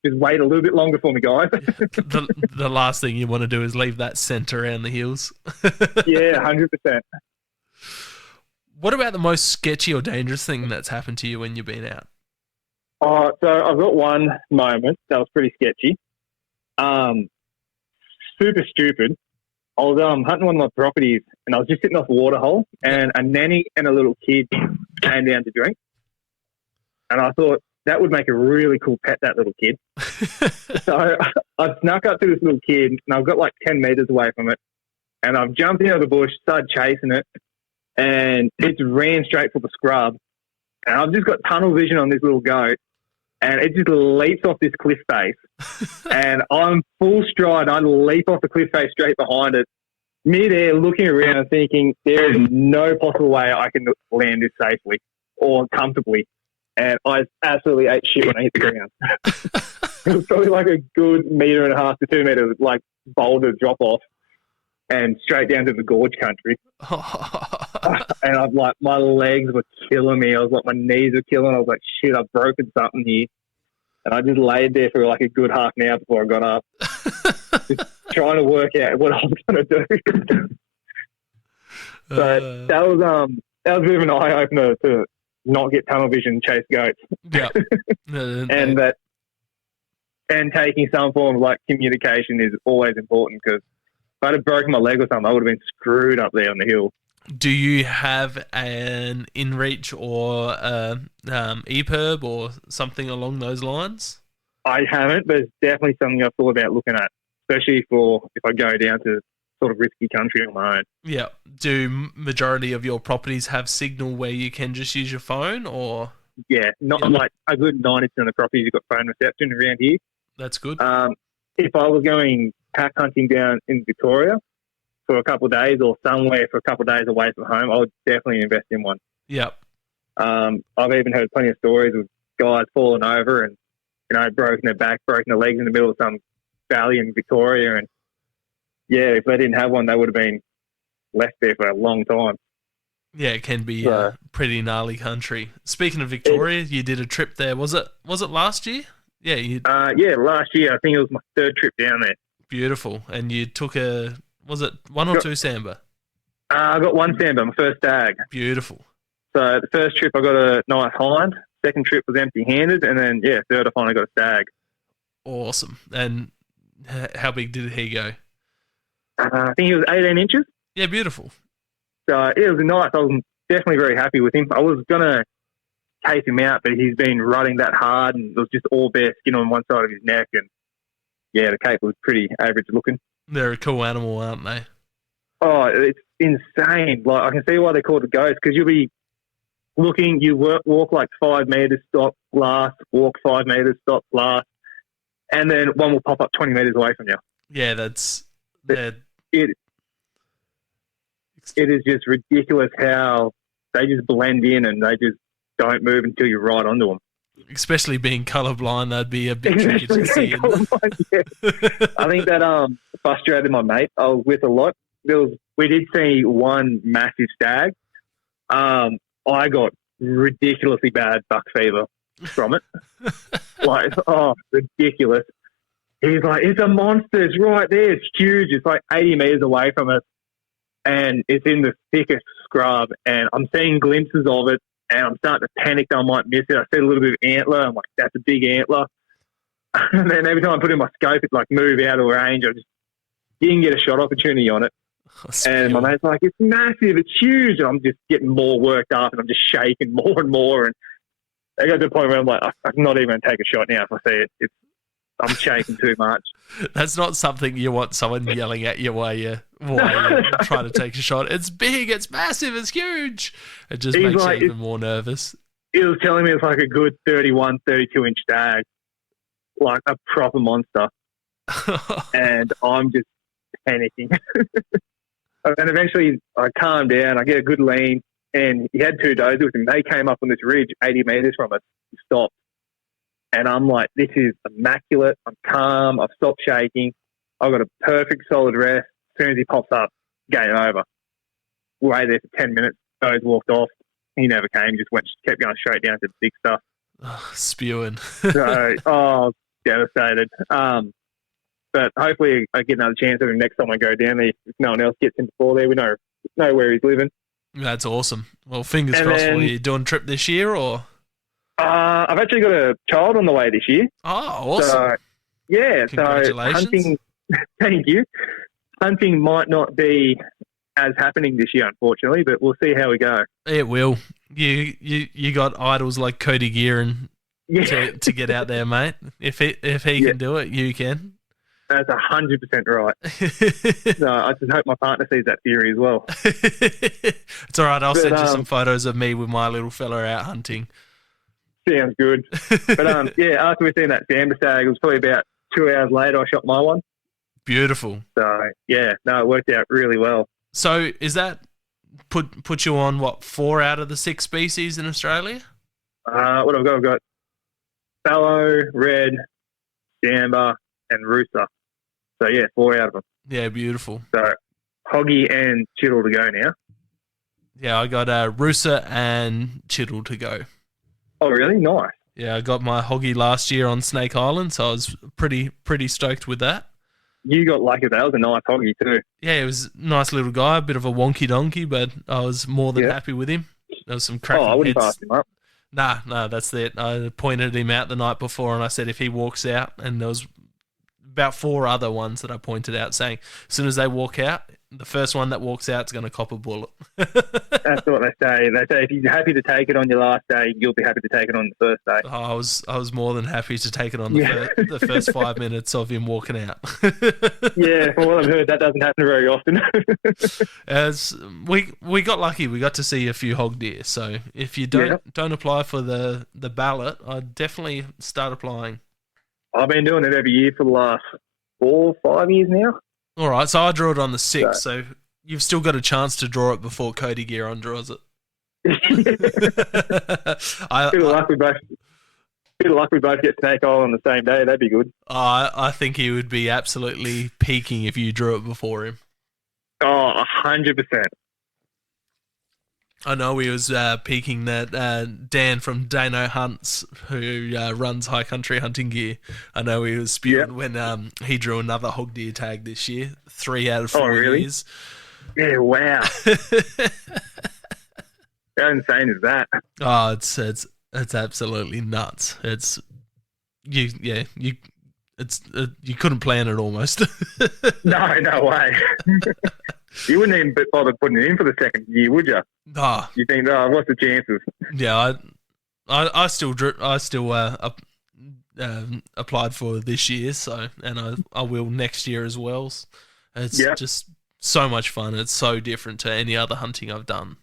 just wait a little bit longer for me, guys. The last thing you want to do is leave that scent around the hills. Yeah, 100%. What about the most sketchy or dangerous thing that's happened to you when you've been out? So I've got one moment that was pretty sketchy. Super stupid. I was hunting one of my properties and I was just sitting off a water hole and a nanny and a little kid came down to drink. And I thought that would make a really cool pet, that little kid. So I snuck up to this little kid and I've got like 10 metres away from it. And I've jumped out of the bush, started chasing it, and it ran straight for the scrub. And I've just got tunnel vision on this little goat, and it just leaps off this cliff face. And I'm full stride. I leap off the cliff face straight behind it, mid-air, looking around and thinking, there is no possible way I can land this safely or comfortably. And I absolutely ate shit when I hit the ground. It was probably like a good 1.5 to 2 metre, like, boulder drop off and straight down to the gorge country. And I've like, my legs were killing me. I was like, my knees were killing. I was like, shit, I've broken something here. And I just laid there for like a good half an hour before I got up, just trying to work out what I was going to do. But that was a bit of an eye opener to not get tunnel vision and chase goats. Yeah. And taking some form of like communication is always important, because if I'd have broken my leg or something, I would have been screwed up there on the hill. Do you have an InReach or EPIRB or something along those lines? I haven't, but it's definitely something I've thought about looking at, especially for if I go down to sort of risky country on my own. Yeah. Do majority of your properties have signal where you can just use your phone, or? Yeah, like a good 90% of the properties you've got phone reception around here. That's good. If I was going pack hunting down in Victoria for a couple of days or somewhere for a couple of days away from home, I would definitely invest in one. Yep. I've even heard plenty of stories of guys falling over and, broken their back, broken their legs in the middle of some valley in Victoria. And yeah, if they didn't have one, they would have been left there for a long time. Yeah, it can be a pretty gnarly country. Speaking of Victoria, you did a trip there. Was it last year? Yeah. Yeah, last year. I think it was my 3rd trip down there. Beautiful. And you took was it 1 or 2 sambar? I got 1 sambar, my first stag. Beautiful. So the first trip I got a nice hind. Second trip was empty-handed. And then, third I finally got a stag. Awesome. And how big did he go? I think he was 18 inches. Yeah, beautiful. So it was nice. I was definitely very happy with him. I was going to case him out, but he's been rutting that hard, and it was just all bare skin on one side of his neck. And yeah, the cape was pretty average looking. They're a cool animal, aren't they? Oh, it's insane. Like, I can see why they're called a ghost, because you'll be looking, you walk like 5 metres, stop, glass, walk 5 metres, stop, glass, and then one will pop up 20 metres away from you. Yeah, it is just ridiculous how they just blend in and they just don't move until you're right onto them. Especially being colourblind, that'd be a bit tricky to see. Yeah. I think that frustrated my mate. I was with a lot. We did see one massive stag. I got ridiculously bad buck fever from it. Like, oh, ridiculous. He's like, it's a monster. It's right there. It's huge. It's like 80 meters away from us. And it's in the thickest scrub. And I'm seeing glimpses of it. And I'm starting to panic that I might miss it. I see a little bit of antler. I'm like, that's a big antler. And then every time I put in my scope, it's like move out of range. I just didn't get a shot opportunity on it. And my mate's like, it's massive. It's huge. And I'm just getting more worked up. And I'm just shaking more and more. And I got to the point where I'm like, I'm not even going to take a shot now if I see it. I'm shaking too much. That's not something you want someone yelling at you while you're trying to take a shot. It's big, it's massive, it's huge. It just makes you even more nervous. He was telling me it's like a good 31, 32-inch stag, like a proper monster. And I'm just panicking. And eventually I calmed down, I get a good lean, and he had two does with him. They came up on this ridge 80 metres from us, stopped. And I'm like, this is immaculate. I'm calm. I've stopped shaking. I've got a perfect solid rest. As soon as he pops up, game over. Lay there for 10 minutes. Those walked off. He never came. Just kept going straight down to the big stuff. Oh, spewing. So, devastated. But hopefully I get another chance of him next time I go down there. If no one else gets him before there, we know where he's living. That's awesome. Well, fingers crossed. Are you doing a trip this year or? I've actually got a child on the way this year. Oh, awesome. So, yeah. Congratulations. So hunting, thank you. Hunting might not be as happening this year, unfortunately, but we'll see how we go. It will. You got idols like Cody Gearin to get out there, mate. If he can do it, you can. That's 100% right. So I just hope my partner sees that theory as well. It's all right. I'll send you some photos of me with my little fella out hunting. Sounds good. But after we seen that Samba stag, it was probably about 2 hours later I shot my one. Beautiful. So it worked out really well. So is that put you on 4 out of the 6 species in Australia? What I've got fallow, red, Samba, and rooster. So 4 out of them. Yeah, beautiful. So hoggy and chittle to go now. Yeah, I got rooster and chittle to go. Oh, really? Nice. Yeah, I got my hoggy last year on Snake Island, so I was pretty stoked with that. You got lucky. That was a nice hoggy too. Yeah, he was a nice little guy, a bit of a wonky donkey, but I was more than happy with him. There was some cracking I wouldn't heads. pass him up. Nah, that's it. I pointed him out the night before, and I said if he walks out, and there was about 4 other ones that I pointed out, saying as soon as they walk out, the first one that walks out is going to cop a bullet. That's what they say. They say if you're happy to take it on your last day, you'll be happy to take it on the first day. Oh, I was more than happy to take it on the first 5 minutes of him walking out. Yeah, from what I've heard, that doesn't happen very often. As we got lucky, we got to see a few hog deer. So if you don't apply for the ballot, I'd definitely start applying. I've been doing it every year for the last 4 or 5 years now. All right, so I drew it on the 6th, so you've still got a chance to draw it before Cody Gearin draws it. Bit of luck we both get Snake Island on the same day. That'd be good. I think he would be absolutely peaking if you drew it before him. Oh, 100%. I know he was peaking that Dan from Dano Hunts, who runs High Country Hunting Gear. I know he was spewing when he drew another hog deer tag this year, 3 out of 4 years. Yeah, wow. How insane is that? Oh, it's absolutely nuts. You couldn't plan it almost. No way. You wouldn't even bother putting it in for the second year, would you? Oh. You think, what's the chances? Yeah, I still applied for this year, and I will next year as well. It's just so much fun. It's so different to any other hunting I've done.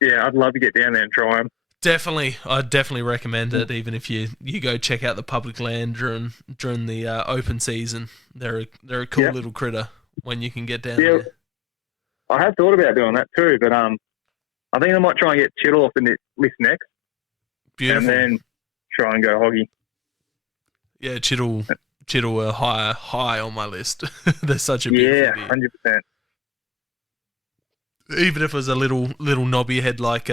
Yeah, I'd love to get down there and try them. Definitely, I'd definitely recommend it. Even if you go check out the public land during the open season, they're a cool little critter when you can get down there. I have thought about doing that too, but I think I might try and get Chittle off the list next. Beautiful. And then try and go hoggy. Yeah, Chittle are high on my list. They're such a beautiful deer. 100%. Even if it was a little knobby head like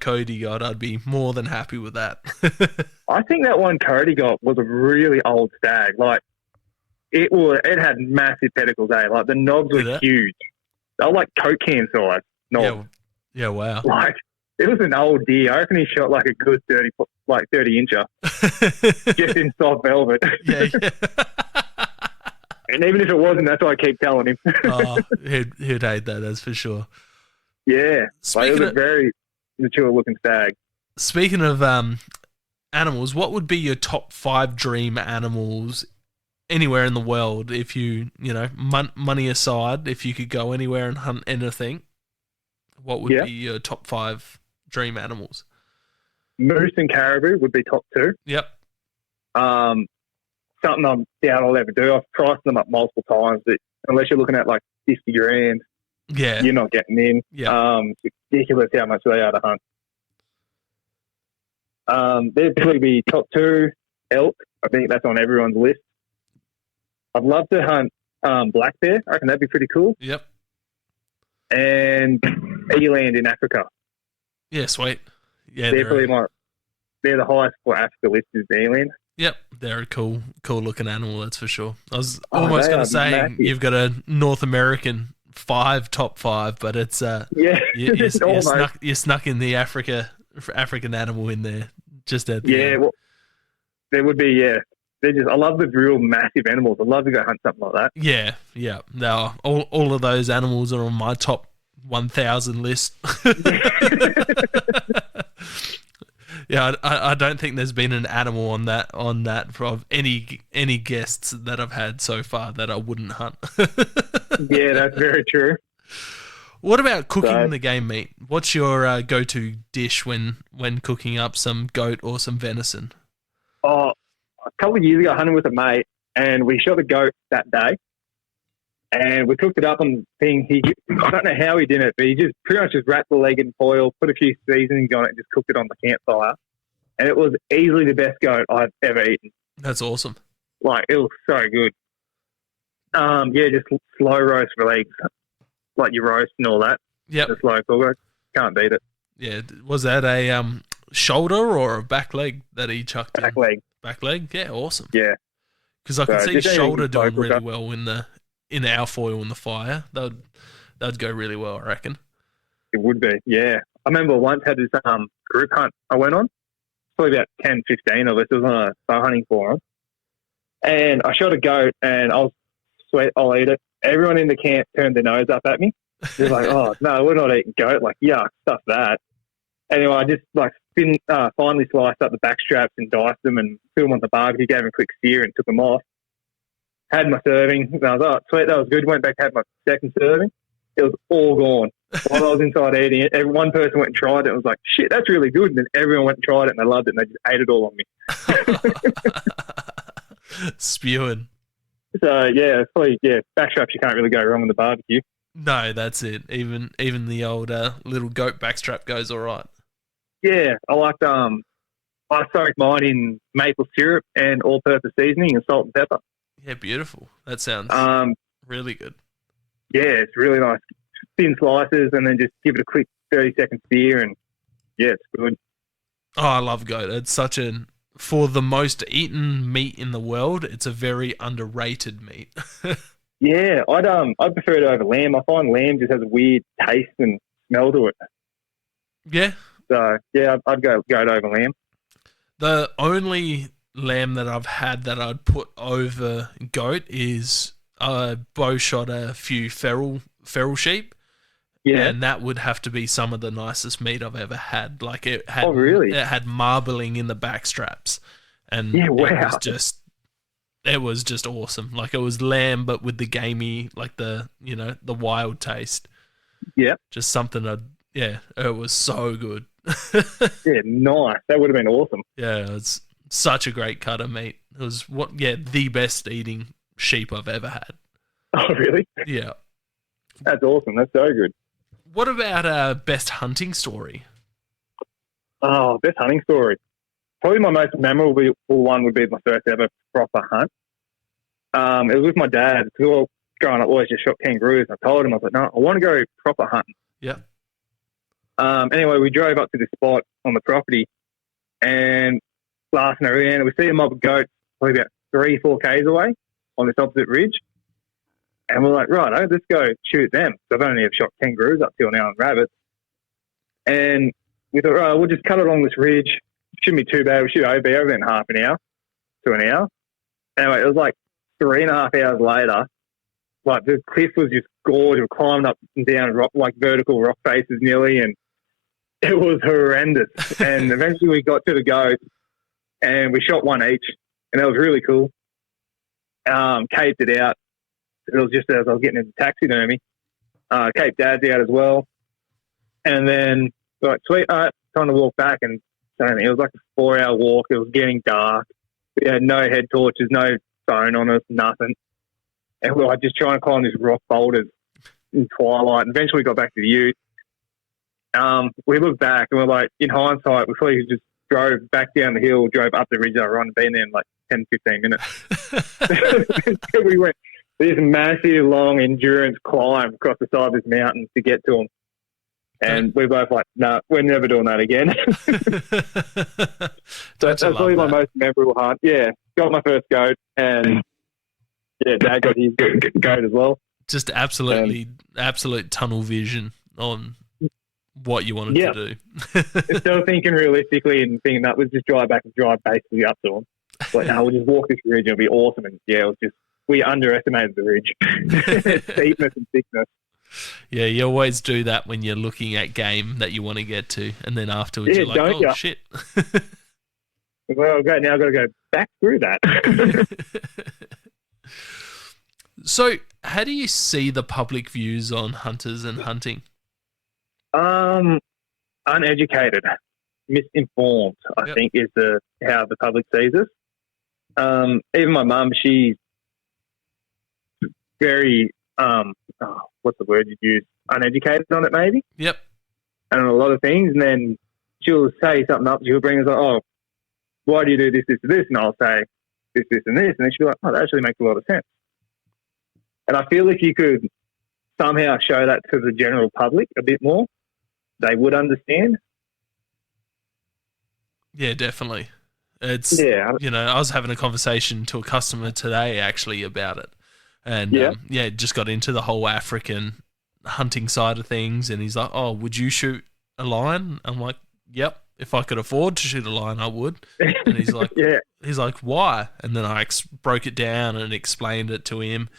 Cody got, I'd be more than happy with that. I think that one Cody got was a really old stag. Like it had massive pedicles, Like the knobs were huge. They were like Coke can size knobs. Yeah, wow. Like it was an old deer. I reckon he shot like a good 30 incher, just in soft velvet. Yeah. And even if it wasn't, that's what I keep telling him. Oh, he'd hate that, that's for sure. Yeah, it was a very mature looking stag. Speaking of animals, what would be your top 5 dream animals anywhere in the world? If you money aside, if you could go anywhere and hunt anything, what would be your top 5 dream animals? Moose and caribou would be top 2. Yep. Something I'm doubt I'll ever do. I've priced them up multiple times, but unless you're looking at like 50 grand, you're not getting in. Yeah. It's ridiculous how much they are to hunt. They'd probably be top 2. Elk, I think that's on everyone's list. I'd love to hunt black bear. I reckon that'd be pretty cool. Yep. And eland in Africa. Yeah, sweet. Yeah, they're the highest for Africa list is the eland. Yep, they're a cool looking animal, that's for sure. I was almost going to say massive. You've got a North American top 5, but it's you snuck in the African animal in there just at the end. Well, there would be I love the real massive animals. I'd love to go hunt something like that. Yeah. No, all of those animals are on my top 1,000 list. Yeah, I don't think there's been an animal on that from any guests that I've had so far that I wouldn't hunt. Yeah, that's very true. What about cooking the game meat? What's your go-to dish when cooking up some goat or some venison? Oh, a couple of years ago, I hunted with a mate, and we shot a goat that day, and we cooked it up on the thing. I don't know how he did it, but he just pretty much just wrapped the leg in foil, put a few seasonings on it, and just cooked it on the campfire. And it was easily the best goat I've ever eaten. That's awesome. Like, it was so good. Just slow roast for legs, like your roast and all that. Yeah, the slow cook. Can't beat it. Yeah, was that a shoulder or a back leg that he chucked back in? leg. Back leg? Yeah, awesome. Yeah. Because I can see shoulder doing really well in our foil in the fire. That'd go really well, I reckon. It would be, yeah. I remember once had this group hunt I went on. Probably about 10, 15 of us. It was on a bow hunting forum. And I shot a goat and I was sweet, I'll eat it. Everyone in the camp turned their nose up at me. They're like, oh, no, we're not eating goat. Like, yuck, stuff that. Anyway, I just finally sliced up the back straps and diced them and threw them on the barbecue, gave them a quick sear and took them off. Had my serving. And I was like, oh, sweet, that was good. Went back, had my second serving. It was all gone. While I was inside eating it, one person went and tried it and was like, shit, that's really good. And then everyone went and tried it and they loved it and they just ate it all on me. Spewing. So, probably backstraps you can't really go wrong with the barbecue. No, that's it. Even the old little goat backstrap goes all right. Yeah, I liked I soaked mine in maple syrup and all-purpose seasoning and salt and pepper. Yeah, beautiful. That sounds really good. Yeah, it's really nice. Thin slices and then just give it a quick 30-second sear and, it's good. Oh, I love goat. It's for the most eaten meat in the world, it's a very underrated meat. Yeah, I'd prefer it over lamb. I find lamb just has a weird taste and smell to it. Yeah. So, I'd go goat over lamb. The only lamb that I've had that I'd put over goat is I bow shot a few feral sheep. Yeah. And that would have to be some of the nicest meat I've ever had. Like it had it had marbling in the back straps. And it was just awesome. Like it was lamb but with the gamey, like the wild taste. Yeah. Just something it was so good. Yeah, nice. That would have been awesome. Yeah, it's such a great cut of meat. It was the best eating sheep I've ever had. Oh, really? Yeah. That's awesome. That's so good. What about best hunting story? Oh, best hunting story. Probably my most memorable one would be my first ever proper hunt. It was with my dad. Because growing up, always just shot kangaroos. I told him, I was like, no, I want to go proper hunting. Yeah. Anyway, we drove up to the spot on the property and blasting around, and we see a mob of goats probably about 3-4 k's away on this opposite ridge. And we're like, right, let's go shoot them. So I've only have shot kangaroos up till now and rabbits. And we thought, right, we'll just cut along this ridge. Shouldn't be too bad. We should be over in half an hour to an hour. Anyway, it was like 3.5 hours later. Like the cliff was just gorgeous. We climbed up and down like vertical rock faces nearly, and it was horrendous. And eventually we got to the goats and we shot one each, and that was really cool. Caped it out. It was just as I was getting into taxidermy. Caped Dad's out as well. And then, like, sweet, all right, time to walk back. And it was like a 4-hour walk. It was getting dark. We had no head torches, no phone on us, nothing. And we were like just trying to climb these rock boulders in twilight. And eventually we got back to the ute. We looked back and we're like, in hindsight, we probably just drove back down the hill, drove up the ridge I run, been there in like 10, 15 minutes. We went this massive, long endurance climb across the side of this mountain to get to them. And we're both like, no, we're never doing that again. That's probably my most memorable hunt. Yeah, got my first goat, and yeah, Dad got his goat as well. Just absolute tunnel vision on what you wanted to do. Still thinking realistically and thinking that was just drive back and drive basically up to them. Like, no, we'll just walk this ridge, it'll be awesome. And yeah, it was just, we underestimated the ridge. Steepness and thickness. Yeah, you always do that when you're looking at game that you want to get to, and then afterwards you're like, oh, shit. Well, now I've got to go back through that. So, how do you see the public views on hunters and hunting? Uneducated, misinformed, I think, is how the public sees us. Even my mum, she's very... what's the word you'd use? Uneducated on it, maybe? Yep. And on a lot of things. And then she'll say something up. She'll bring us like, oh, why do you do this, this, and this? And I'll say this, this, and this. And then she'll be like, oh, that actually makes a lot of sense. And I feel if you could somehow show that to the general public a bit more, they would understand. Yeah, definitely. It's, you know, I was having a conversation to a customer today actually about it. And, just got into the whole African hunting side of things. And he's like, oh, would you shoot a lion? I'm like, yep. If I could afford to shoot a lion, I would. And he's like, he's like, why? And then I broke it down and explained it to him.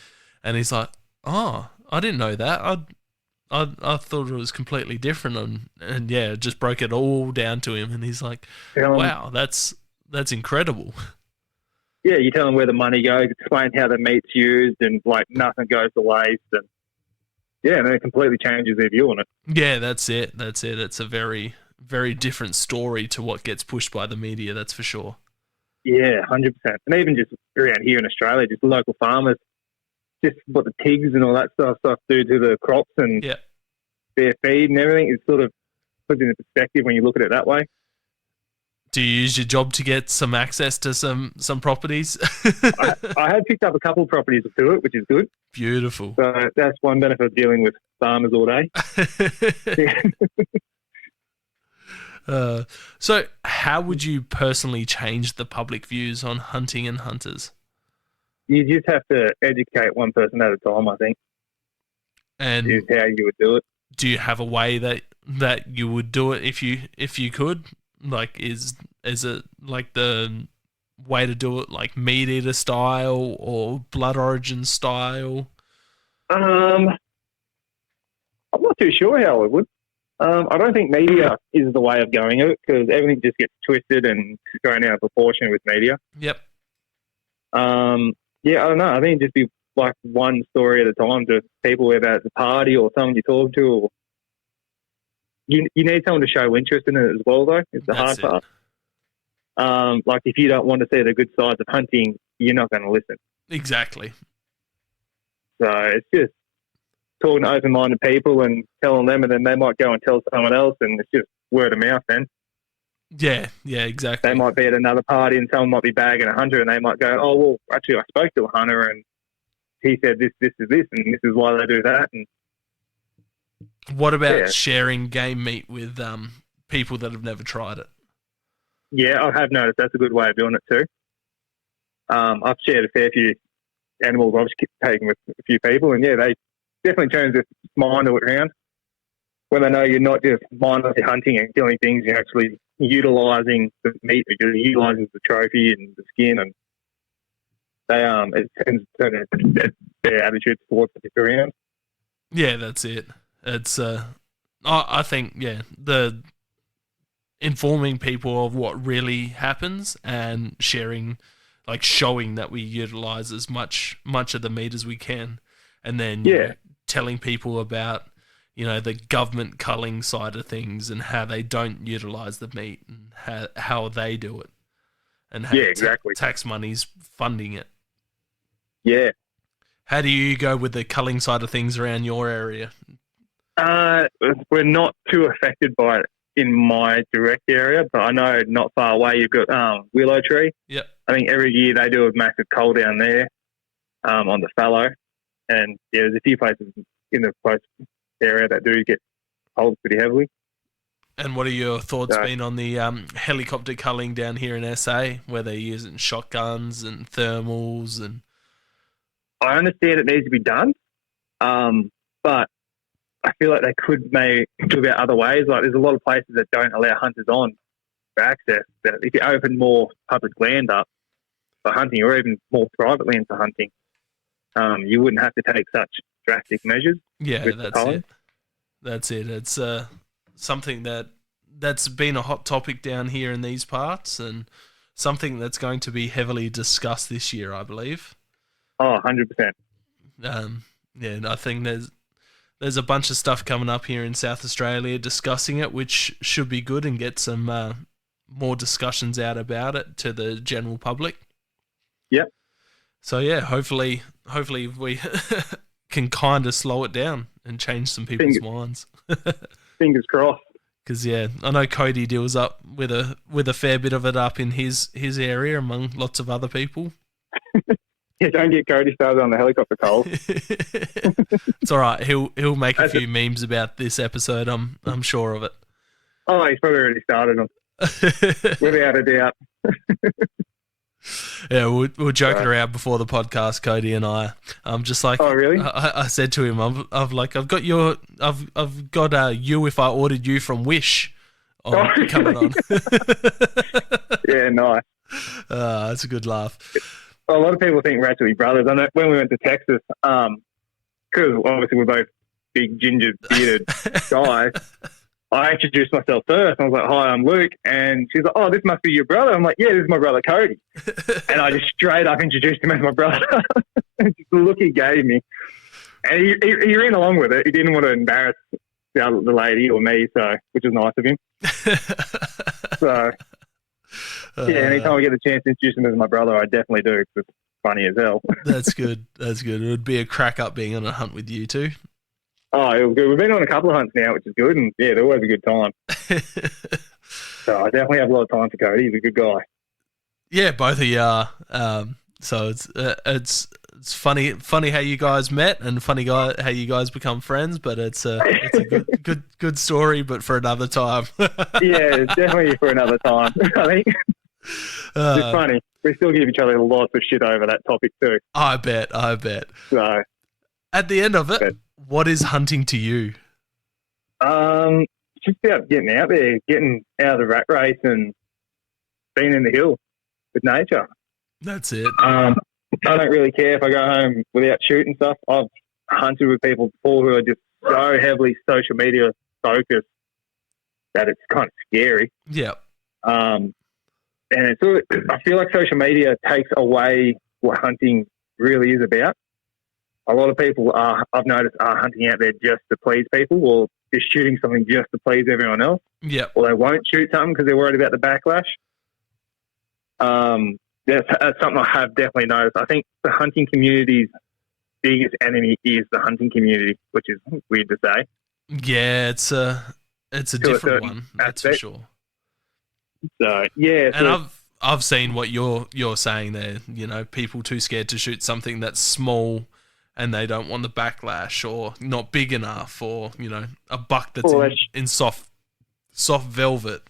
And he's like, oh, I didn't know that. I thought it was completely different. And just broke it all down to him. And he's like, wow, that's incredible. Yeah, you tell them where the money goes, explain how the meat's used, and like nothing goes to waste, and and it completely changes their view on it. Yeah, that's it. It's a very, very different story to what gets pushed by the media. That's for sure. Yeah, 100%. And even just around here in Australia, just local farmers, just what the pigs and all that stuff do to the crops and their feed and everything, it sort of puts into perspective when you look at it that way. Do you use your job to get some access to some properties? I have picked up a couple of properties to do it, which is good. Beautiful. So that's one benefit of dealing with farmers all day. So how would you personally change the public views on hunting and hunters? You just have to educate one person at a time, I think. And is how you would do it. Do you have a way that you would do it if you could? Like, is it like the way to do it, like meat eater style or blood origin style? I'm not too sure how I would. I don't think media is the way of going it because everything just gets twisted and thrown out of proportion with media. Yep. I don't know. I think it'd just be like one story at a time to people, whether it's a party or someone you talk to, or you need someone to show interest in it as well, though. It's the hard part. Like, if you don't want to see the good sides of hunting, you're not going to listen. Exactly. So it's just talking to open-minded people and telling them, and then they might go and tell someone else, and it's just word of mouth then. Yeah, exactly. They might be at another party and someone might be bagging a hunter, and they might go, oh, well, actually, I spoke to a hunter, and he said this is this, and this is why they do that. And What about Yeah. sharing game meat with people that have never tried it? Yeah, I have noticed that's a good way of doing it too. I've shared a fair few animals I've taken with a few people, and yeah, they definitely turn their mind around when they know you're not just mindlessly hunting and killing things, you're actually utilising the meat, you're utilising the trophy and the skin, and they it tends to turn their attitudes towards it around. Yeah, that's it. It's I think the informing people of what really happens and sharing, like showing that we utilize as much of the meat as we can, and then you know, telling people about the government culling side of things and how they don't utilize the meat and how they do it, and how exactly. tax money's funding it. Yeah. How do you go with the culling side of things around your area? We're not too affected by it in my direct area, but I know not far away you've got Willow Tree. Yep. I think every year they do a massive cull down there on the fallow, and yeah, there's a few places in the close area that do get culled pretty heavily. And what are your thoughts been on the helicopter culling down here in SA, where they're using shotguns and thermals? And I understand it needs to be done, but I feel like they could maybe do it other ways. Like there's a lot of places that don't allow hunters on for access. That if you open more public land up for hunting, or even more private land for hunting, you wouldn't have to take such drastic measures. Yeah, that's it. That's it. It's something that's been a hot topic down here in these parts, and something that's going to be heavily discussed this year, I believe. Oh, 100%. Yeah, and I think there's a bunch of stuff coming up here in South Australia discussing it, which should be good and get some more discussions out about it to the general public. Yep. So yeah, hopefully we can kind of slow it down and change some people's minds. Fingers crossed. Because yeah, I know Cody deals up with a fair bit of it up in his area among lots of other people. Yeah, don't get Cody started on the helicopter culls. It's all right. He'll make a few memes about this episode. I'm sure of it. Oh, he's probably already started them. Without a doubt. Yeah, we were joking around before the podcast, Cody and I. I'm just like, oh really? I said to him, I've got you if I ordered you from Wish coming on. Yeah, nice. That's a good laugh. A lot of people think we're actually brothers. I know when we went to Texas, because obviously we're both big ginger bearded guys, I introduced myself first. I was like, "Hi, I'm Luke," and she's like, "Oh, this must be your brother." I'm like, "Yeah, this is my brother Cody," and I just straight up introduced him as my brother. Just the look he gave me, and he ran along with it. He didn't want to embarrass the lady or me, so which was nice of him. So. Yeah, anytime I get the chance to introduce him as my brother, I definitely do, because it's funny as hell. That's good. That's good. It would be a crack up being on a hunt with you two. Oh, it was good. We've been on a couple of hunts now, which is good, and yeah, they're always a good time. So I definitely have a lot of time for Cody. He's a good guy. Yeah, both of you are. So it's funny how you guys met, and funny how you guys become friends. But it's a good story, but for another time. Yeah, definitely for another time. I think it's funny. We still give each other lots of shit over that topic too. I bet. So at the end of it, what is hunting to you? Just about getting out there, getting out of the rat race, and being in the hill with nature. That's it. I don't really care if I go home without shooting stuff. I've hunted with people before who are just so heavily social media focused that it's kind of scary. Yeah. And it's sort of, I feel like social media takes away what hunting really is about. A lot of people I've noticed are hunting out there just to please people, or they're shooting something just to please everyone else. Yeah. Or they won't shoot something because they're worried about the backlash. That's something I have definitely noticed. I think the hunting community's biggest enemy is the hunting community, which is weird to say. Yeah, it's a different one, that's for sure. So yeah, and I've seen what you're saying there. You know, people too scared to shoot something that's small and they don't want the backlash, or not big enough, or a buck that's in soft velvet.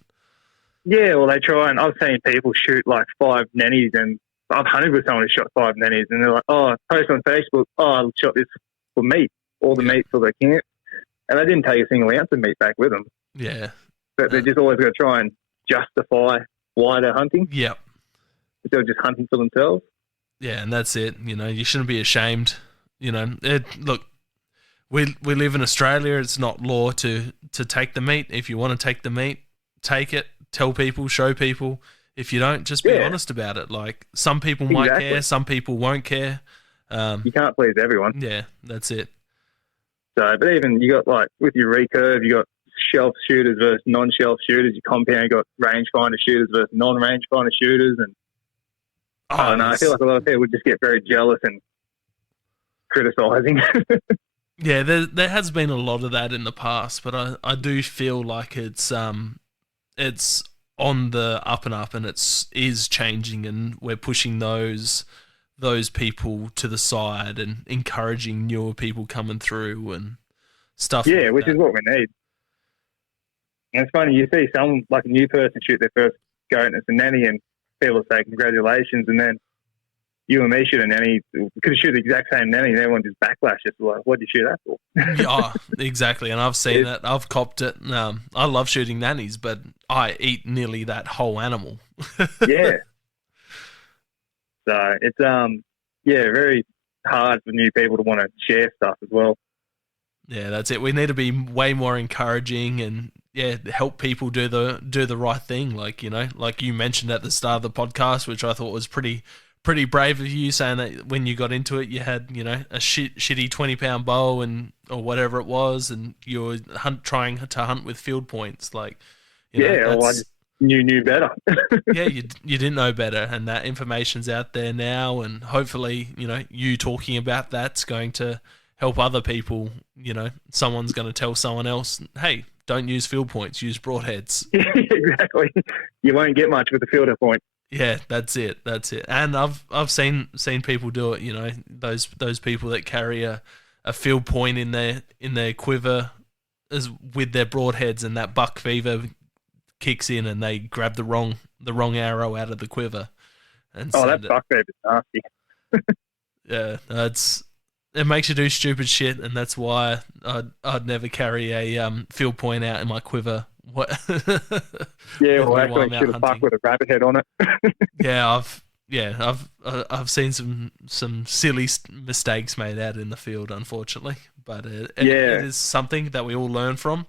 Yeah, well, they try, and I've seen people shoot like 5 nannies, and I've hunted with someone who shot 5 nannies, and they're like, "Oh, post on Facebook, I shot this for meat, all the meat for the camp," and they didn't take a single ounce of meat back with them. Yeah, but they're just always going to try and justify why they're hunting. Yep. Instead of just hunting for themselves. Yeah, and that's it. You shouldn't be ashamed. Look, we live in Australia. It's not law to take the meat. If you want to take the meat, take it. Tell people, show people. If you don't, just be honest about it. Like, some people might care, some people won't care. You can't please everyone. Yeah, that's it. So, but even you got, like, with your recurve, you got shelf shooters versus non-shelf shooters. Your compound, you got rangefinder shooters versus non-rangefinder shooters, and I don't know. I feel like a lot of people just get very jealous and criticising. Yeah, there has been a lot of that in the past, but I do feel like it's on the up and up, and is changing, and we're pushing those people to the side and encouraging newer people coming through and stuff. Yeah, like which is what we need. And it's funny, you see some, like a new person, shoot their first goat and it's a nanny, and people say congratulations, and then you and me shoot a nanny, could shoot the exact same nanny, and everyone just backlash. It's like, what did you shoot that for? Yeah, exactly, and I've seen it. I've copped it. I love shooting nannies, but I eat nearly that whole animal. Yeah. So it's very hard for new people to want to share stuff as well. Yeah, that's it. We need to be way more encouraging and help people do the right thing. Like like you mentioned at the start of the podcast, which I thought was pretty brave of you, saying that when you got into it, you had a shitty 20-pound bow or whatever it was, and you were trying to hunt with field points. Like, I just knew better. Yeah, you didn't know better, and that information's out there now, and hopefully, you talking about that's going to help other people. Someone's going to tell someone else, hey, don't use field points, use broadheads. Exactly. You won't get much with the fielder point. Yeah, that's it. And I've seen people do it. Those people that carry a field point in their quiver as with their broadheads, and that buck fever kicks in, and they grab the wrong arrow out of the quiver. And that buck fever is nasty. Yeah, it makes you do stupid shit, and that's why I'd never carry a field point out in my quiver. What? Yeah, well, actually, shoot a buck with a rabbit head on it. I've seen some silly mistakes made out in the field, unfortunately, but it is something that we all learn from.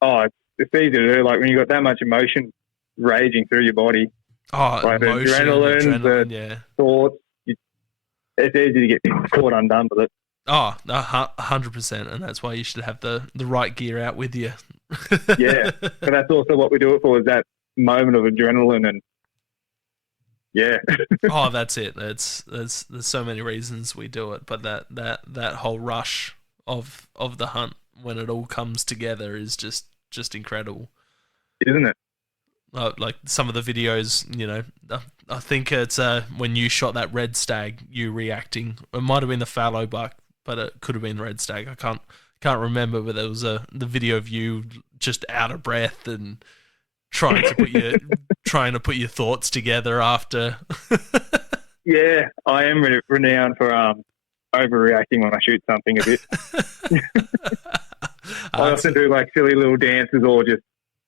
Oh, it's easy to do. Like when you got that much emotion raging through your body, like emotion, the adrenaline, the thoughts. It's easy to get caught undone with it. Oh, 100%, and that's why you should have the right gear out with you. Yeah, but that's also what we do it for, is that moment of adrenaline, and Oh, that's it. There's so many reasons we do it, but that whole rush of the hunt when it all comes together is just incredible, isn't it? Like some of the videos, I think it's when you shot that red stag, you reacting. It might have been the fallow buck, but it could have been red stag. I can't remember, but there was the video of you just out of breath and trying to put your thoughts together after. Yeah, I am renowned for overreacting when I shoot something a bit. I often do like silly little dances, or just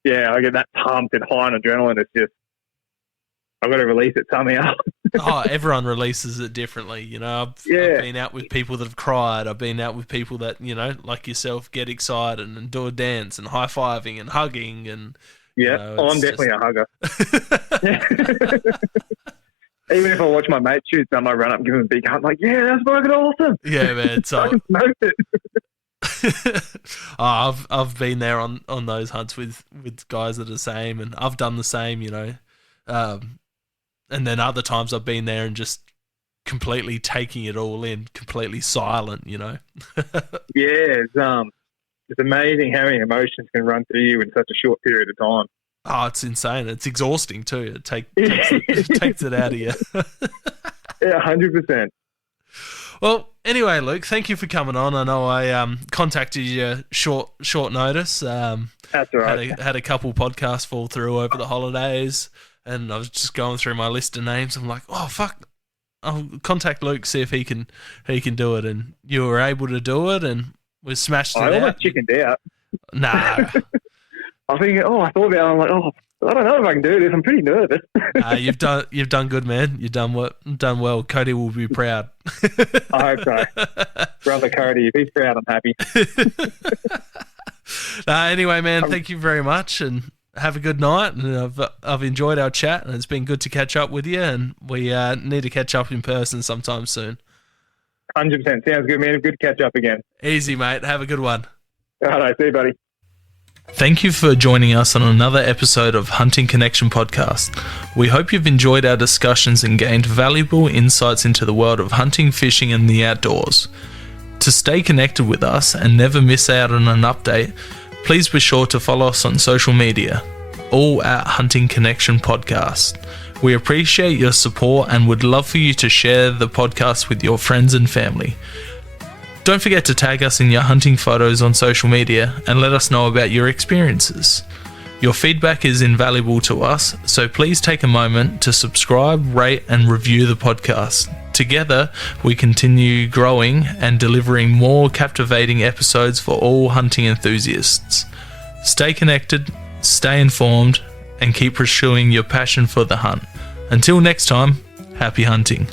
I get that pumped and high on adrenaline. It's just I've got to release it somehow. Everyone releases it differently. I've been out with people that have cried. I've been out with people that, like yourself, get excited and do a dance and high-fiving and hugging. And I'm definitely a hugger. Even if I watch my mate shoot some, I run up and give him a big hug. I'm like, yeah, that's fucking awesome. Yeah, man. So I smoked it. I've been there on those hunts with guys that are the same, and I've done the same, and then other times I've been there and just completely taking it all in, completely silent, Yeah, it's amazing how many emotions can run through you in such a short period of time. Oh, it's insane. It's exhausting too. It takes it out of you. Yeah, 100%. Well, anyway, Luke, thank you for coming on. I know I contacted you short notice. That's all right. Had a couple podcasts fall through over the holidays, and I was just going through my list of names. I'm like, oh fuck, I'll contact Luke, see if he can do it. And you were able to do it, and we smashed it out. I almost chickened out. No. I thought about it. I'm like, I don't know if I can do this. I'm pretty nervous. You've done good, man. You've done well. Cody will be proud. I hope so. Brother Cody, if he's proud, I'm happy. Anyway, man, thank you very much, and have a good night. And I've enjoyed our chat, and it's been good to catch up with you. And we need to catch up in person sometime soon. 100%. Sounds good, man. Good to catch up again. Easy, mate. Have a good one. All right, see you, buddy. Thank you for joining us on another episode of Hunting Connection Podcast. We hope you've enjoyed our discussions and gained valuable insights into the world of hunting, fishing, and the outdoors. To stay connected with us and never miss out on an update, please be sure to follow us on social media, all at Hunting Connection Podcast. We appreciate your support and would love for you to share the podcast with your friends and family. Don't forget to tag us in your hunting photos on social media and let us know about your experiences. Your feedback is invaluable to us, so please take a moment to subscribe, rate, and review the podcast. Together, we continue growing and delivering more captivating episodes for all hunting enthusiasts. Stay connected, stay informed, and keep pursuing your passion for the hunt. Until next time, happy hunting.